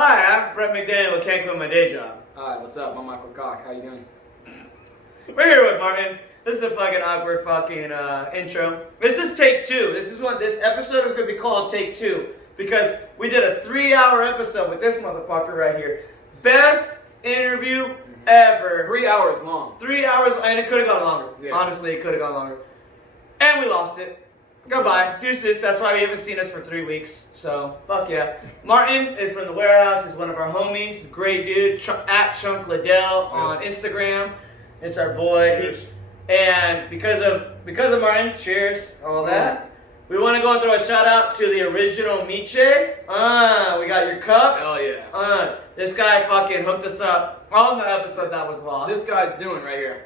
Hi, I'm Brett McDaniel. Can't quit my day job. Hi, what's up? I'm Michael Cock. How you doing? We're here with Martin. This is a fucking awkward fucking intro. This is take 2. This episode is going to be called Take 2 because we did a 3-hour episode with this motherfucker right here. Best interview ever. 3 hours long. 3 hours, and it could have gone longer. Yeah. Honestly, it could have gone longer. And we lost it. Goodbye. Deuces. That's why we haven't seen us for 3 weeks. So, fuck yeah. Martin is from the warehouse. He's one of our homies. Great dude. At Chunk Liddell on Instagram. It's our boy. Cheers. And because of Martin, cheers, all that. We want to go and throw a shout out to the original Miche. We got your cup. Hell yeah. This guy fucking hooked us up on the episode that was lost. This guy's doing right here.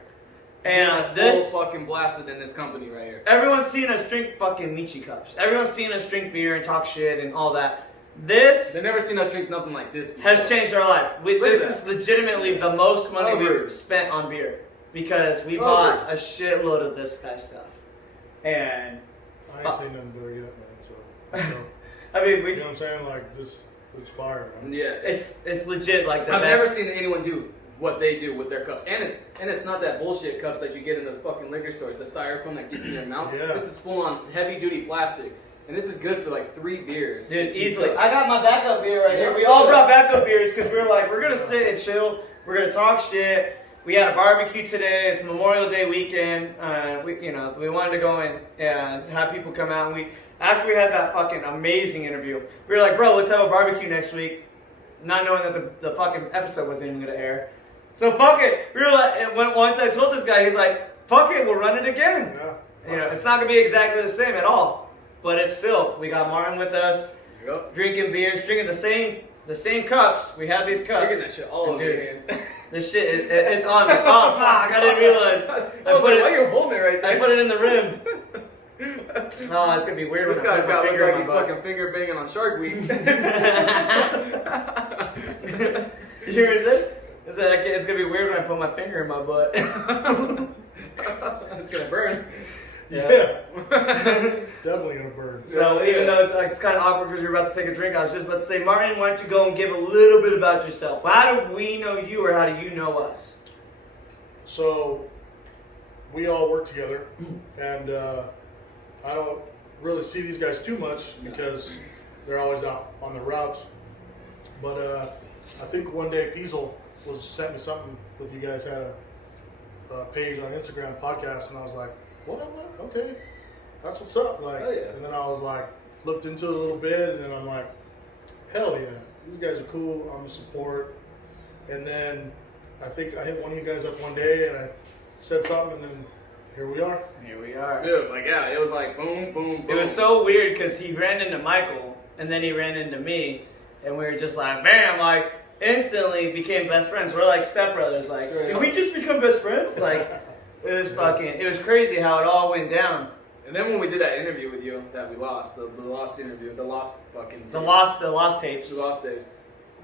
And this fucking blasted in this company right here. Everyone's seen us drink fucking Michi cups. Everyone's seen us drink beer and talk shit and all that. This They've never seen us drink nothing like this before. has changed our life. This is legitimately the most money Over. we've spent on beer because we Over. bought a shitload of this guy's stuff. And I ain't seen nothing better yet, man. So I mean, you know what I'm saying? Like, this is fire, man. Yeah. it's legit like the I've best. never seen anyone do what they do with their cups. And it's not that bullshit cups that you get in those fucking liquor stores, the styrofoam that gets in your mouth. Yeah. This is full on heavy duty plastic. And this is good for like 3 beers. Dude, easily. I got my backup beer right here. We all brought backup beers because we were like, we're going to sit and chill. We're going to talk shit. We had a barbecue today. It's Memorial Day weekend. We wanted to go in and have people come out. And after we had that fucking amazing interview, we were like, bro, let's have a barbecue next week. Not knowing that the fucking episode wasn't even going to air. So fuck it. We were like, and once I told this guy, he's like, fuck it, we'll run it again. Yeah. It's not going to be exactly the same at all. But it's still, we got Martin with us, drinking beers, drinking the same cups. We have these cups. You're getting that shit all over your hands. This shit, it's on me. Oh, fuck, I didn't realize. I was like, why are you holding it right there? I put it in the rim. Oh, it's going to be weird. This when I guy's put my got to look finger like in he's my butt. fucking finger banging on Shark Week. You hear what he said? He said, it's going to be weird when I put my finger in my butt. It's gonna burn. Yeah. Definitely gonna burn. So even though it's kind of awkward because you're about to take a drink, I was just about to say, Martin, why don't you go and give a little bit about yourself? How do we know you or how do you know us? So, we all work together, and I don't really see these guys too much because they're always out on the routes. But I think one day Peasel sent me something with you guys had a page on Instagram podcast, and I was like, what? Okay, that's what's up. Like, Oh, yeah. and then I was like, looked into it a little bit, and then I'm like, hell yeah, these guys are cool. I'm a support. And then I think I hit one of you guys up one day, and I said something, and then here we are. Here we are. Dude, like, yeah, it was like boom, boom, boom. It was so weird because he ran into Michael and then he ran into me, and we were just like, bam, like instantly became best friends. We're like stepbrothers. Like, Straight did up. we just become best friends? Like, it was crazy how it all went down. And then when we did that interview with you that we lost, the lost interview, the lost fucking tapes. The lost tapes. The lost tapes.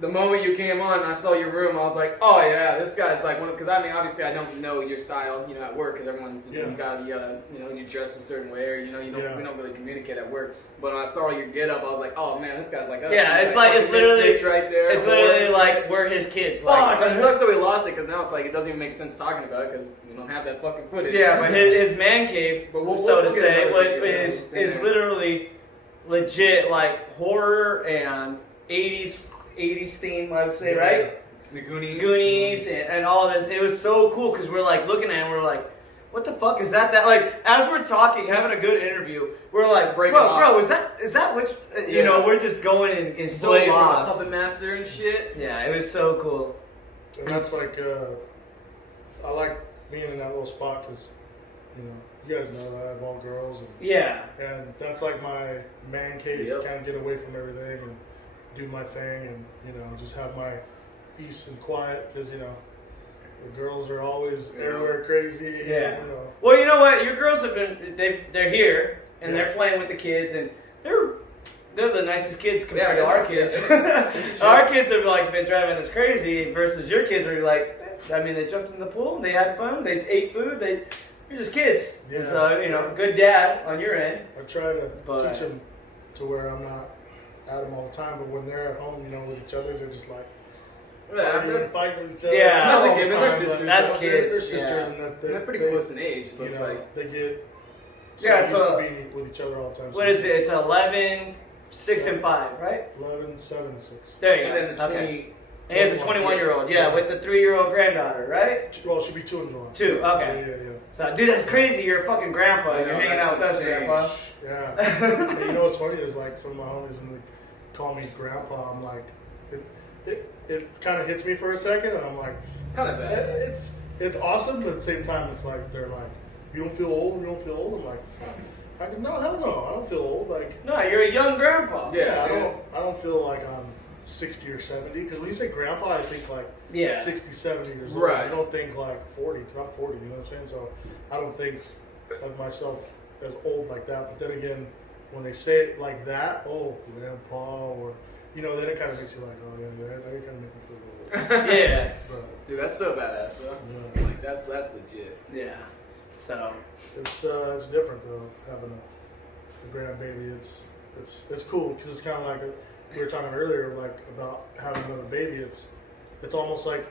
The moment you came on and I saw your room, I was like, oh yeah, this guy's like one. Because I mean, obviously, I don't know your style, at work, because everyone, you gotta, you dress a certain way, or we don't really communicate at work. But when I saw your get up, I was like, oh man, this guy's like us. Yeah, it's fucking literally Misfits right there. It's literally like we're his kids. Oh, Like, it sucks that we lost it because now it's like it doesn't even make sense talking about it because we don't have that fucking footage. yeah, but his man cave, But we'll so to get say, another video, is literally legit like horror and 80s theme, I would say, right? The Goonies and all this. It was so cool because we're like looking at it and we're like, what the fuck is that? That like as we're talking, having a good interview, we're like, bro, is that which we're just going and so Blade from the lost. Puppet Master and shit. Yeah, it was so cool. And that's like, I like being in that little spot because, you guys know that I have all girls. Yeah. And that's like my man cave to kind of get away from everything and do my thing and, just have my peace and quiet because, the girls are always everywhere crazy. Yeah. Well, you know what? Your girls have been, they're here and they're playing with the kids and they're the nicest kids compared to our kids. Our kids have like been driving us crazy versus your kids are like, they jumped in the pool and they had fun. They ate food. You're just kids. Yeah. And so, good dad on your end. I try to teach them to where I'm not at them all the time. But when they're at home, with each other, they're just like. Fighting with each other. Yeah, not that's all the given. time, They're sisters. but That's they're kids. sisters, and they're pretty close in age. But it's like they get. Yeah, used to be with each other all the time. What is it? It's 11, 6, and 5, right? 11, 7, and 6. There you and go. then the Okay. And he has a 21-year-old. Yeah, with the 3-year-old granddaughter, right? Well, she'll be 2 in July. 2. Okay. Yeah. So, dude, that's crazy. You're a fuking grandpa. I You're know, hanging out with us, that's insane. grandpa. Yeah. And you know what's funny is like some of my homies when they call me grandpa, I'm like, it kind of hits me for a second, and I'm like, kind of bad. It's awesome, but at the same time, it's like they're like, you don't feel old, you don't feel old. I'm like, no, hell no, I don't feel old. Like, No, you're a young grandpa. yeah, I don't feel like I'm 60 or 70. Because when you say grandpa, I think like 60, 70 years old. Right. I don't think like 40. Cause I'm 40. You know what I'm saying? So I don't think of myself as old like that. But then again, when they say it like that, oh, grandpa, or then it kind of makes you like, oh yeah, that kind of make me feel old. Yeah. But, Dude, that's so badass. Though. yeah. Like that's legit. Yeah. So. It's different though, having a grandbaby. It's cool because it's kind of like we were talking earlier, like about having another baby. It's almost like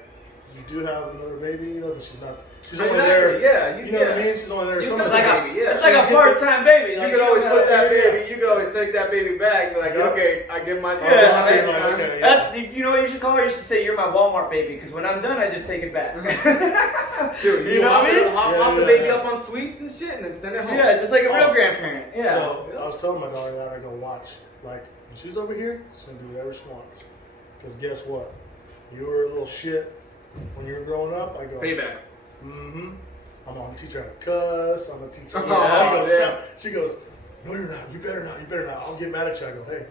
you do have another baby, but she's not. She's only there. Yeah, you know what I mean. She's only there. You Sometimes like It's Yeah. it's like a part-time baby. You Like, could always put that yeah. baby. You could always take that baby back. Be like, Yeah. okay, I give my Yeah. baby Like, time. okay, yeah. That, you know what you should call her? You should say, you're my Walmart baby, because when I'm done, I just take it back. Dude, You know what I mean? Hop the Yeah. baby up on sweets and shit, and then send it home. Yeah, just like a real Oh. grandparent. Yeah. So I was telling my daughter that I go watch. Like when she's over here, she's gonna do whatever she wants. Because guess what? You were a little shit when you were growing up. I go. Payback. Mm-hmm. I'm gonna teach her how to cuss. I'm gonna teach her. Oh, yeah. She goes, no, you're not. You better not. You better not. I'll get mad at you. I go, hey,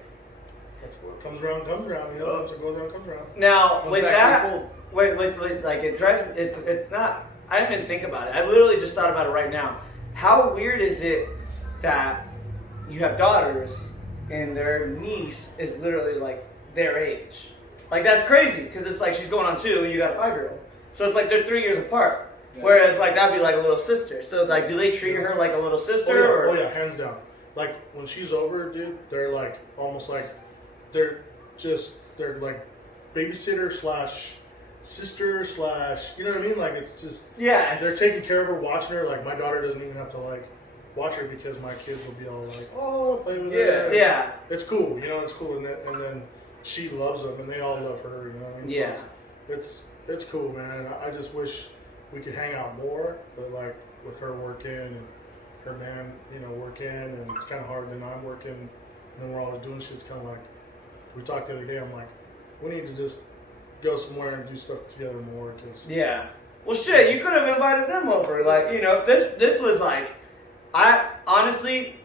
that's what comes around, comes around. You know, what goes around, comes around. Now, Goes with back to that, the with like it drives. It's not. I didn't even think about it. I literally just thought about it right now. How weird is it that you have daughters and their niece is literally like their age? Like that's crazy because it's like she's going on 2 and you got a 5-year-old. So it's like they're 3 years apart. Yeah. Whereas like that'd be like a little sister. So like, do they treat her like a little sister? Oh yeah, hands down. Like when she's over, dude, they're like almost like they're like babysitter slash sister slash, you know what I mean? Like it's just they're taking care of her, watching her. Like my daughter doesn't even have to like watch her because my kids will be all like, oh, play with her. Yeah. It's cool, it's cool, and then she loves them, and they all love her. You know what I mean? Yeah. So it's cool, man. I just wish we could hang out more, but like with her working and her man, working, and it's kind of hard. And then I'm working, and then we're always doing shit. It's kind of like we talked the other day. I'm like, we need to just go somewhere and do stuff together more. Cause Yeah. Well, shit, you could have invited them over. Like, this was like,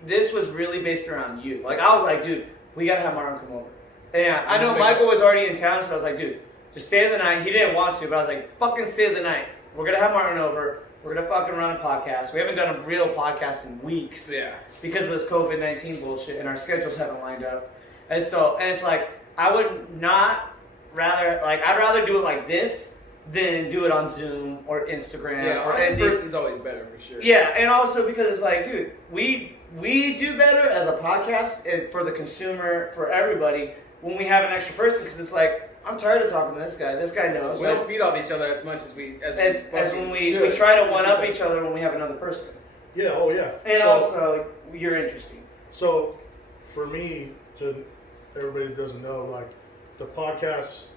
this was really based around you. Like, I was like, dude, we gotta have Martin come over. And I know Michael was already in town, so I was like, dude, just stay the night. He didn't want to, but I was like, fucking stay the night. We're gonna have Martin over. We're gonna fucking run a podcast. We haven't done a real podcast in weeks. Yeah. Because of this COVID-19 bullshit, and our schedules haven't lined up. And it's like, I would not I'd rather do it like this than do it on Zoom or Instagram. Yeah, or in person's always better for sure. Yeah, and also because it's like, dude, we do better as a podcast and for the consumer, for everybody, when we have an extra person, because it's like, I'm tired of talking to this guy. This guy knows. We don't feed off each other as much as when we try to one up each other when we have another person. yeah, oh yeah. And also, like, you're interesting. So, for me, to everybody that doesn't know, like the podcast,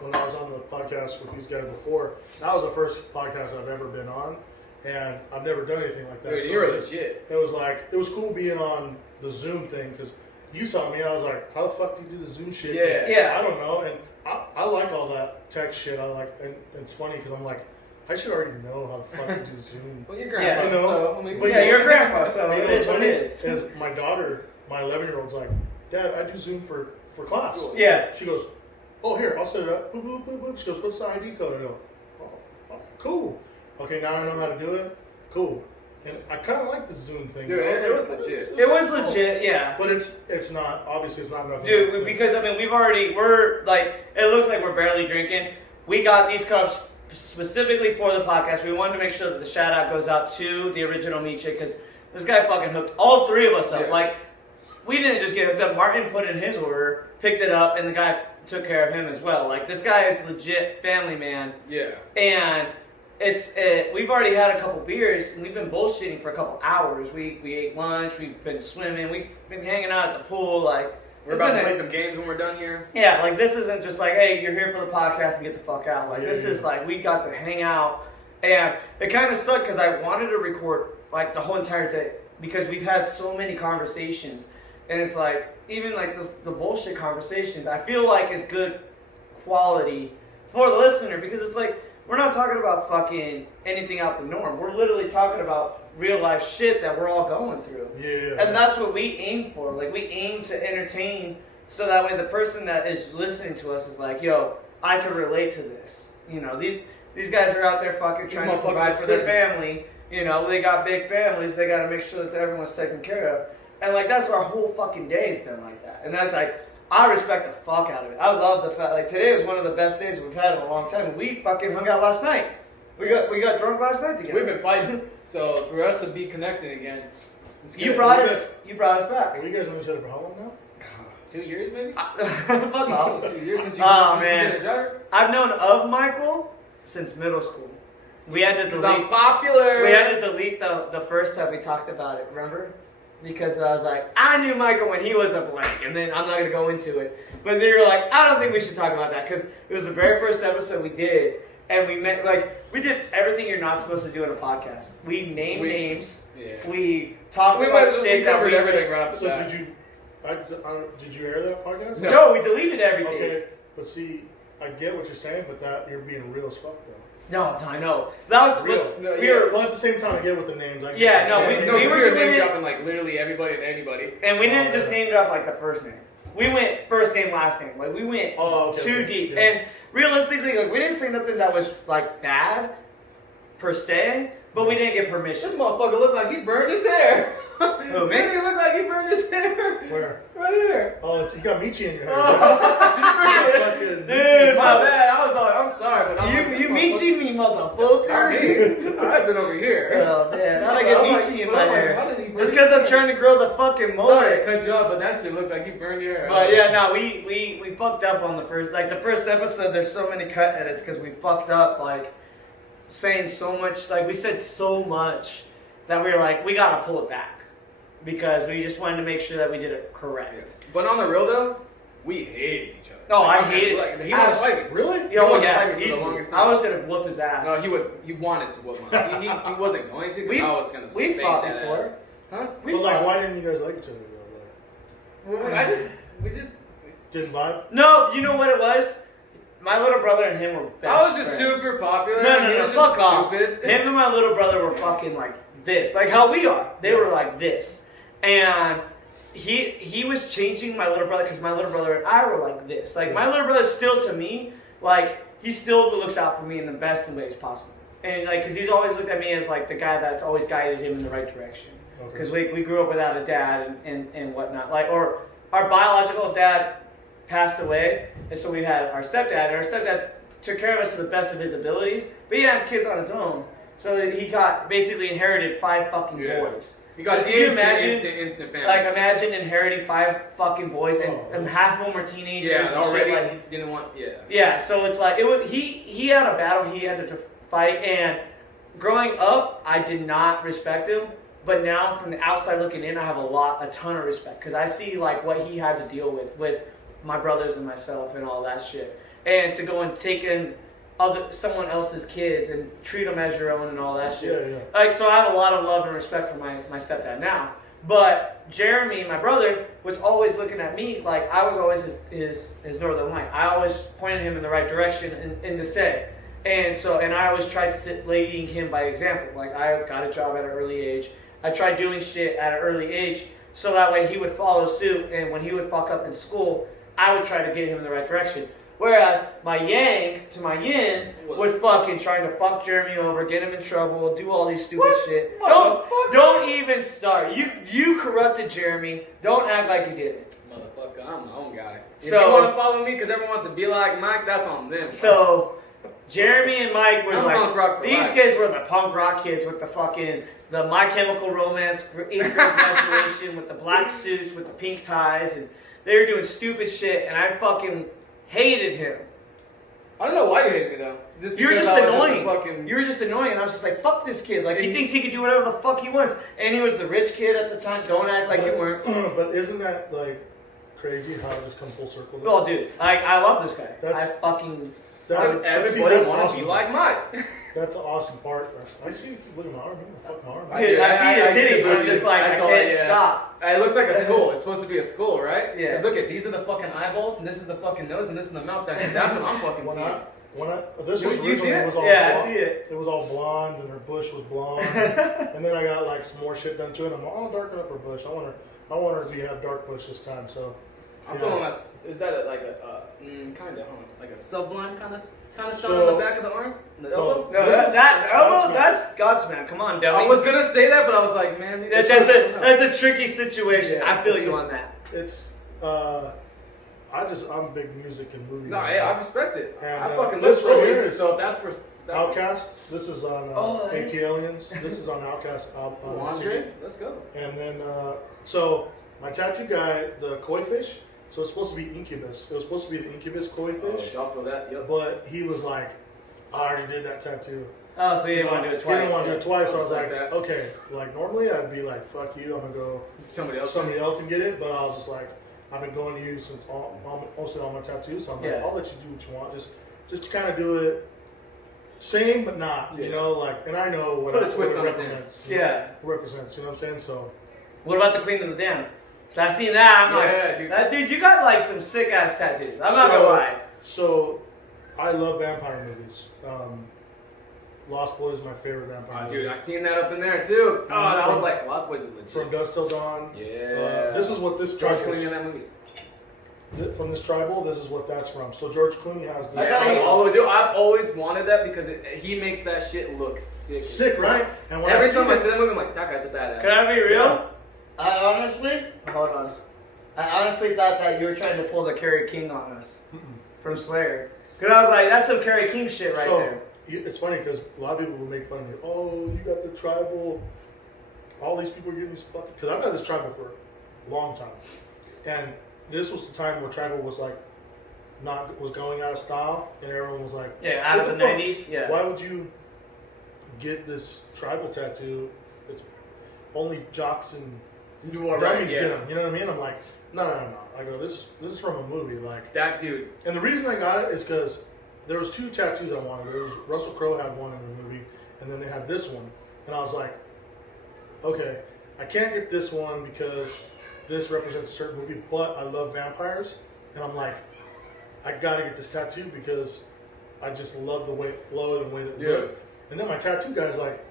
when I was on the podcast with these guys before, that was the first podcast I've ever been on, and I've never done anything like that. Dude, So you're it was legit. it was cool being on the Zoom thing because you saw me. I was like, how the fuck do you do the Zoom shit? Yeah. I don't know, and I like all that tech shit. I like, and it's funny because I'm like, I should already know how the fuck to do Zoom. Well, you're grandpa, Yeah, so I mean, but You're a grandpa, so You it know is what's what it funny is. my daughter, my 11-year-old's like, Dad, I do Zoom for class. Cool. Yeah. She goes, oh, here, I'll set it up. Boop, boop, boop, boop. She goes, what's the ID code? I go, oh, cool. Okay, now I know how to do it. Cool. And I kind of like the Zoom thing. Dude, I it was like, legit. It was cool. legit, yeah. But it's not, obviously it's not nothing. Dude, like because this. I mean, it looks like we're barely drinking. We got these cups specifically for the podcast. We wanted to make sure that the shout out goes out to the original Meat Chick because this guy fucking hooked all 3 of us up. Yeah. Like, we didn't just get hooked up. Martin put in his order, picked it up, and the guy took care of him as well. Like, this guy is legit family man. Yeah. And we've already had a couple beers, and we've been bullshitting for a couple hours. We ate lunch, we've been swimming, we've been hanging out at the pool, like... We're about to play some games when we're done here. Yeah, like, this isn't just like, hey, you're here for the podcast and get the fuck out. Like, this is like, we got to hang out, and it kind of sucked because I wanted to record, like, the whole entire day, because we've had so many conversations, and it's like, even like the bullshit conversations, I feel like is good quality for the listener, because it's like, we're not talking about fucking anything out the norm. We're literally talking about real life shit that we're all going through. Yeah. And that's what we aim for. Like, we aim to entertain, so that way the person that is listening to us is like, yo, I can relate to this. You know, these guys are out there fucking trying to provide for their family. You know, they got big families. They got to make sure that everyone's taken care of. And, like, that's our whole fucking day has been like that. And that's, like, I respect the fuck out of it. I love the fact, like, today is one of the best days we've had in a long time. We fucking hung out last night. We got drunk last night together. We've been fighting. So, for us to be connected again, you brought us back. Have you guys known each other for how long now? 2 years, maybe? Fuck off. 2 years since Oh, you've man. been a jogger? I've known of Michael since middle school. We had to Because I'm delete. popular. We had to delete the first time we talked about it. Remember? Because I was like, I knew Michael when he was a blank, and then I'm not gonna go into it. But they were like, I don't think we should talk about that, because it was the very first episode we did, and we met, like, we did everything you're not supposed to do in a podcast. We named names. Yeah. We talked about shit that covered we everything right off the So bat. did you air that podcast? No, we deleted everything. Okay, but see, I get what you're saying, but that you're being real as fuck though. No, I know. That was Real. No, we yeah. were, Well, at the same time, I get with the names. I get Yeah, no, it. we were doing name it- dropping like literally everybody and anybody. and we didn't just name drop like the first name. We went first name, last name. Like, we went too deep. Yeah. And realistically, like, we didn't say nothing that was like bad per se, but we didn't get permission. This motherfucker looked like he burned his hair. Who, me? Didn't he look like he burned his hair? Where? Right here. Oh, you got Michi in your hair. Dude, Dude, My bad. I was like, I'm sorry, but I'm like, You this Michi me, motherfucker. motherfucker- I've been over here. Oh, man. How'd I get I'm like- Michi in but my I'm like, hair? how did he burn It's because his I'm trying to grow the fucking Sorry, mullet. I cut you off, but that shit looked like you burned your hair. But yeah, no, we fucked up on the first episode. There's so many cut edits because we fucked up, like, saying so much, like, we said so much that we were like, we gotta pull it back, because we just wanted to make sure that we did it correct. But on the real though, we hated each other. Oh, I Like, hated like, he was fighting. Really? Yeah, oh wanted to yeah, fight me for the easily. longest time. I was gonna whoop his ass. No, he wanted to whoop my he wasn't going to, We- I was gonna we fake fought that before. ass. Huh? We But like, fought. why didn't you guys like each other though? Like, We just didn't vibe? No, you know what it was? My little brother and him were best I was just friends. super popular. No, and he no, was fuck just off. stupid. Him and my little brother were fucking like this, like how we are. They were like this, and he was changing my little brother, because my little brother and I were like this. Like, my little brother still, to me, like, he still looks out for me in the best ways possible, and like, because he's always looked at me as like the guy that's always guided him in the right direction. Okay. Because we grew up without a dad and whatnot, like, or our biological dad passed away, and so we had our stepdad, and our stepdad took care of us to the best of his abilities, but he didn't have kids on his own, so he got basically inherited 5 fucking Yeah. boys. You got So can you instant family. Like, imagine inheriting 5 fucking boys, and, Oh, and half of them were teenagers. yeah, and shit, already like, didn't want. Yeah. yeah, so it's like he had a battle he had to fight, and growing up, I did not respect him. But now, from the outside looking in, I have a ton of respect, because I see like what he had to deal with my brothers and myself and all that shit, and to go and take in someone else's kids and treat them as your own and all that shit. Yeah, yeah. Like, so I have a lot of love and respect for my stepdad now. But Jeremy, my brother, was always looking at me like I was always his northern light. I always pointed him in the right direction in the set. And I always tried leading him by example. Like, I got a job at an early age. I tried doing shit at an early age, so that way he would follow suit, and when he would fuck up in school, I would try to get him in the right direction. Whereas my yang to my yin was fucking trying to fuck Jeremy over, get him in trouble, do all these stupid shit. Don't even start. You corrupted Jeremy. Don't act like you didn't. Motherfucker, I'm my own guy. If So- you want to follow me because everyone wants to be like Mike, that's on them. So Jeremy and Mike were I'm like, punk rock for these life. kids were the punk rock kids with the fucking the My Chemical Romance 8th grade graduation with the black suits with the pink ties, and they were doing stupid shit, and I fucking hated him. I don't know why you hated me though. You were because just I was annoying. fucking... You were just annoying, and I was just like, fuck this kid. Like, he thinks he can do whatever the fuck he wants. And he was the rich kid at the time. Don't act like you weren't. But isn't that, like, crazy how it just come full circle? Well, dude, I love this guy. That's- I fucking... Everybody want to be like Mike. That's the awesome part. I see you keep looking at my arm. You fuck my arm. Dude, I see your titties. I I'm just like, I can't stop. It looks like a skull. It's supposed to be a skull, right? Yeah. 'Cause look at these are the fucking eyeballs, and this is the fucking nose, and this is the mouth. That's what I'm fucking seeing. This You was see originally it? was all Yeah, I blonde. see it. It was all blonde, and her bush was blonde. And then I got like some more shit done to it. I'm like, I'll darken up her bush. I want her to have dark bush this time. So I'm feeling like, is that like a kind of like a sublime kind of style So- on the back of the arm, the elbow? No, that elbow, that's Godsman. Come on, dummy. I was gonna say that, but I was like, man, maybe That's a tricky situation. Yeah, I feel it's you just- on that. it's I'm a big music and movie. No, guy. hey, I respect it. And, I fucking this look right for here it. is So if that's for Outcast. This is on Oh, AT nice. Aliens. This is on Outcast. Andre, let's go. And then, so my tattoo guy, the koi fish. So it's supposed to be incubus. It was supposed to be the incubus koi fish, Y'all feel that? Yep. but he was like, I already did that tattoo. Oh, so you didn't want to do it twice. He didn't want to do it twice. So I was Like like, that. okay. Like normally I'd be like, fuck you. I'm gonna go Somebody else. somebody else and get it. But I was just like, I've been going to you since mostly all my tattoos. So I'm like, Yeah. I'll let you do what you want. Just kind of do it. Same but not, you Yeah. know, like, and I know what Put a it twist on it, represents. Yeah. Represents, you know what I'm saying? So, What about the Queen of the Dam? So I seen that. I'm Yeah, like, dude. dude, you got like some sick ass tattoos. I'm not So- gonna lie. So, I love vampire movies. Lost Boys is my favorite vampire movie. Dude, I seen that up in there too. Oh, I was like, Lost Boys is legit. From Dusk Till Dawn. Yeah. This is what this George tribe Clooney in is. that movie. From this tribal, this is what that's from. So George Clooney has this. Dude, I've always wanted that because he makes that shit look sick. Sick, right? And when Every see time I it- see that movie, I'm like, that guy's a badass. Can I be real? Yeah. I honestly, hold on. I honestly thought that you were trying to pull the Kerry King on us from Slayer. Because I was like, that's some Kerry King shit right there. It's funny because a lot of people will make fun of me. Oh, you got the tribal. All these people are getting these fucking. Because I've had this tribal for a long time, and this was the time where tribal was like, was going out of style, and everyone was like, Yeah, out of what the fuck? 90s. Yeah. Why would you get this tribal tattoo? It's only jocks and You are dummies right, yeah. get them. You know what I mean? I'm like, no. I go, this is from a movie, like. That dude. And the reason I got it is because there was two tattoos I wanted. There was Russell Crowe had one in the movie, and then they had this one. And I was like, okay, I can't get this one because this represents a certain movie, but I love vampires. And I'm like, I gotta get this tattoo because I just love the way it flowed and the way that it looked. And then my tattoo guy's like,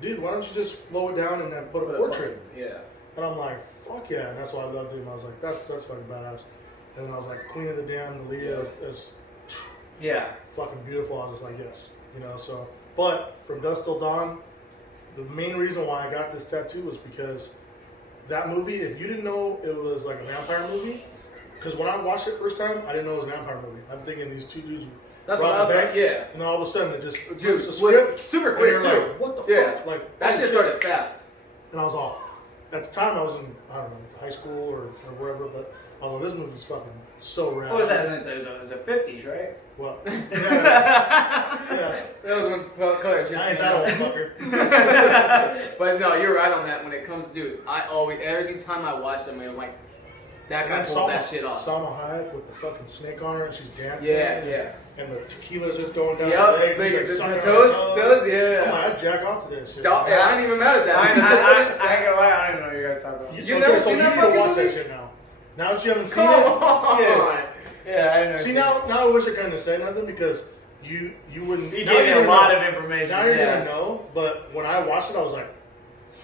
dude, why don't you just flow it down and then put a portrait? Yeah. And I'm like, fuck yeah. And that's why I loved him. I was like, that's fucking badass. And then I was like, Queen of the Damned, Leah is Yeah. fucking beautiful. I was just like, yes, you know. So, but from Dusk Till Dawn, the main reason why I got this tattoo was because that movie. If you didn't know it was like a vampire movie, because when I watched it first time, I didn't know it was a vampire movie. I'm thinking these two dudes. That's what I was like, yeah. And then all of a sudden it just Dude, flips the script, super and quick you're too. like, what the Yeah. fuck? Like That holy shit started fast. And I was all, at the time I was in, I don't know, high school or wherever, but I was like, this movie's fucking so rad. What was that in the 50s, right? What? Yeah. That was when color just I ain't came that out. old fucker. But no, you're right on that. When it comes, dude, every time I watch them, I'm like, that And guy then pulls that shit off. Salma Hayek with the fucking snake on her and she's dancing. Yeah. And the tequila's just going down Yep, her leg. the He's like, sucking toast, on her toast, yeah. I'm like, I'd jack off to this shit. I ain't even mad at that. I ain't gonna lie, I don't even know what you guys talking about. You never seen that you need to fucking watch movie? that shit now. Now that you haven't seen Come it. on. Yeah, I know. See, now I wish I couldn't say nothing because you wouldn't. He now gave me you're a gonna lot know. of information. Now you're yeah. gonna know, but when I watched it, I was like,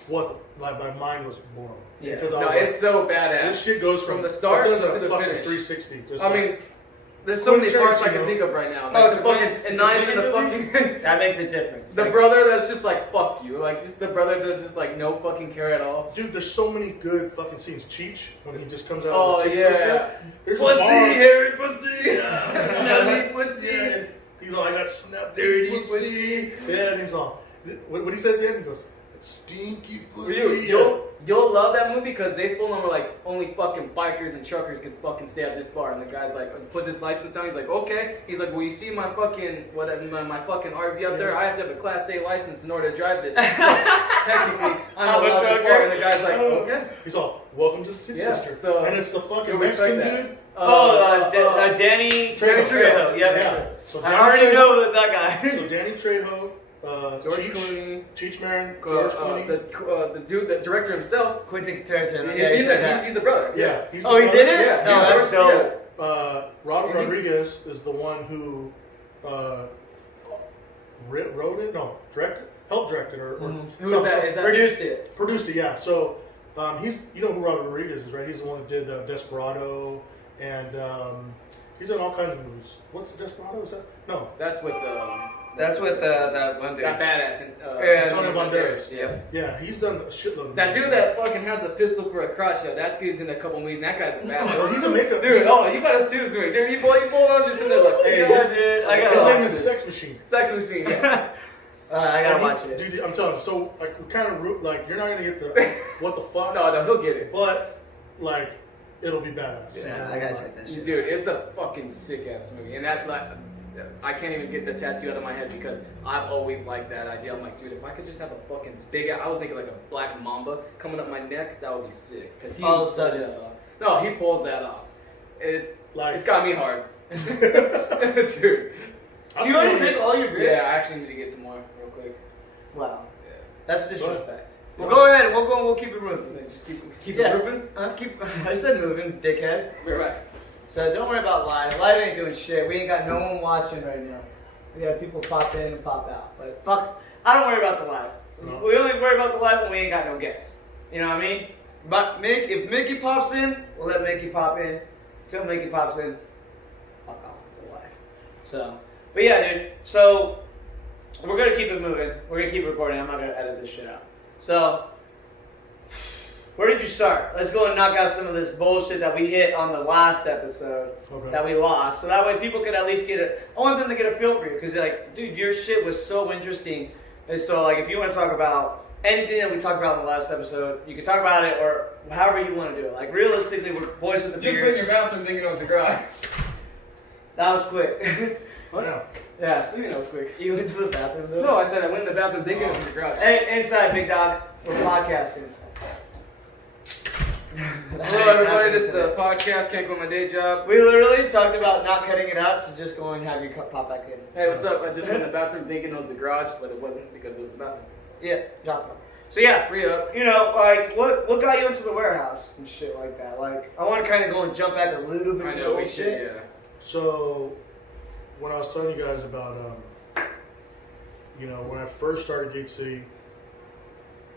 "What?" Like my mind was blown. Yeah. Because I No, was like, it's so badass. this shit goes From the start it does to a the fucking finish. 360. Just I like, mean, there's so many Quentin parts I can Tarantino. think of right now. Oh, Like it's the a fucking, fucking- and not even the movie? fucking. That makes a difference. The Like, brother that's just like, fuck you. Like, just the brother that's just like, no fucking care at all. dude, there's so many good fucking scenes. Cheech when he just comes out. Oh, of the yeah. twister. There's a Pussy, bar- hairy pussy. Yeah. Smelly pussies. He's all, I got snapped Dirty pussy. Yeah, and he's all, what he said at the end? He goes, I stinky pussy. Dude, you'll love that movie because they full on were like, only fucking bikers and truckers can fucking stay at this bar. And the guy's like, put this license down. He's like, okay. He's like, well, you see my fucking my fucking RV up there? I have to have a Class A license in order to drive this. So, technically, I'm allowed this bar. And the guy's like, okay. He's all, welcome to the Titty Sister. So, and it's the fucking Mexican dude. Danny Trejo. Yeah. So I already know that guy. So Danny Trejo, George Clooney, Cheech Marin, George Clooney, the dude, the director himself, Quentin Tarantino. He's the brother. Yeah. He's in it. Yeah. No, that's dope. Robert Rodriguez is the one who wrote it. No, helped direct it, or who is that? Is that produced it? Produced it. Yeah. So he's, you know who Robert Rodriguez is, right? He's the one that did Desperado, and he's in all kinds of movies. What's Desperado? Is that? No. That's with that one dude. that badass. Antonio Banderas. Yeah. Yeah, he's done a shitload of That movies. dude that fucking has the pistol for a crotch, yo, that dude's in a couple movies, and that guy's a badass. Well, he's a makeup Dude, oh, you gotta see this movie. Dude, you pull on just in there like, Hey, dude, I his gotta name watch is it. Sex Machine. Sex Machine, yeah. I gotta watch it. Dude, I'm telling you. So, like, we kind of like, you're not gonna get the what the fuck. No, he'll get it. But like, it'll be badass. Yeah, I gotta check that shit. Dude, it's a fucking sick ass movie, and that like, I can't even get the tattoo out of my head because I've always liked that idea. I'm like, dude, if I could just have a fucking big, I was thinking like a black mamba coming up my neck, that would be sick. Cause he All of a sudden, no, he pulls that off. It's Like, it's got me hard, dude. You already drink all your beer? Yeah, I actually need to get some more real quick. Wow, Yeah. that's disrespect. Well, go ahead. We'll keep it moving. Just keep Yeah. it moving. I said moving, dickhead. We're right. So don't worry about live. Live ain't doing shit. We ain't got no one watching right now. We have people pop in and pop out. But fuck, I don't worry about the live. No. We only worry about the live when we ain't got no guests. You know what I mean? But if Mickey pops in, we'll let Mickey pop in. Until Mickey pops in, fuck off with the live. So, but yeah, dude. So we're gonna keep it moving. We're gonna keep recording. I'm not gonna edit this shit out. So. Where did you start? Let's go and knock out some of this bullshit that we hit on the last episode that we lost. So that way people could at least I want them to get a feel for you. Because like, dude, your shit was so interesting. And so like, if you want to talk about anything that we talked about in the last episode, you can talk about it or however you want to do it. Like realistically, we're boys with the Just beers. in your bathroom thinking it was the garage. That was quick. What? Yeah. Yeah. What do you mean that was quick? You went to the bathroom though? No, I said I went in the bathroom thinking it was the garage. Hey, inside, big dog. We're podcasting. Hello everybody, this is the podcast, Can't Quit My Day Job. We literally talked about not cutting it out to just go and have you pop back in. Hey, what's up? I just went in the bathroom thinking it was the garage, but it wasn't because it was the bathroom. Yeah, Jaffa. So yeah, Re-up. you know, like what got you into the warehouse and shit like that? Like I want to kind of go and jump back a little bit I to know, the we old should, shit. yeah. So, when I was telling you guys about, you know, when I first started Gate City,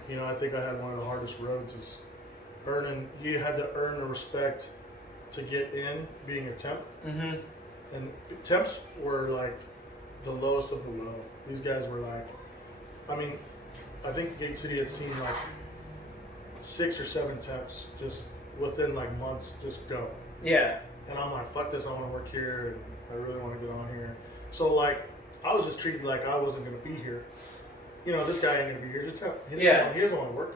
you know, I think I had one of the hardest roads is you had to earn the respect to get in being a temp. Mm-hmm. And temps were like the lowest of the low. These guys were like, I mean, I think Gate City had seen like 6 or 7 temps just within like months just go. Yeah. And I'm like, fuck this, I want to work here and I really want to get on here. So like, I was just treated like I wasn't going to be here. You know, this guy ain't going to be here. He's a temp. He doesn't want to work.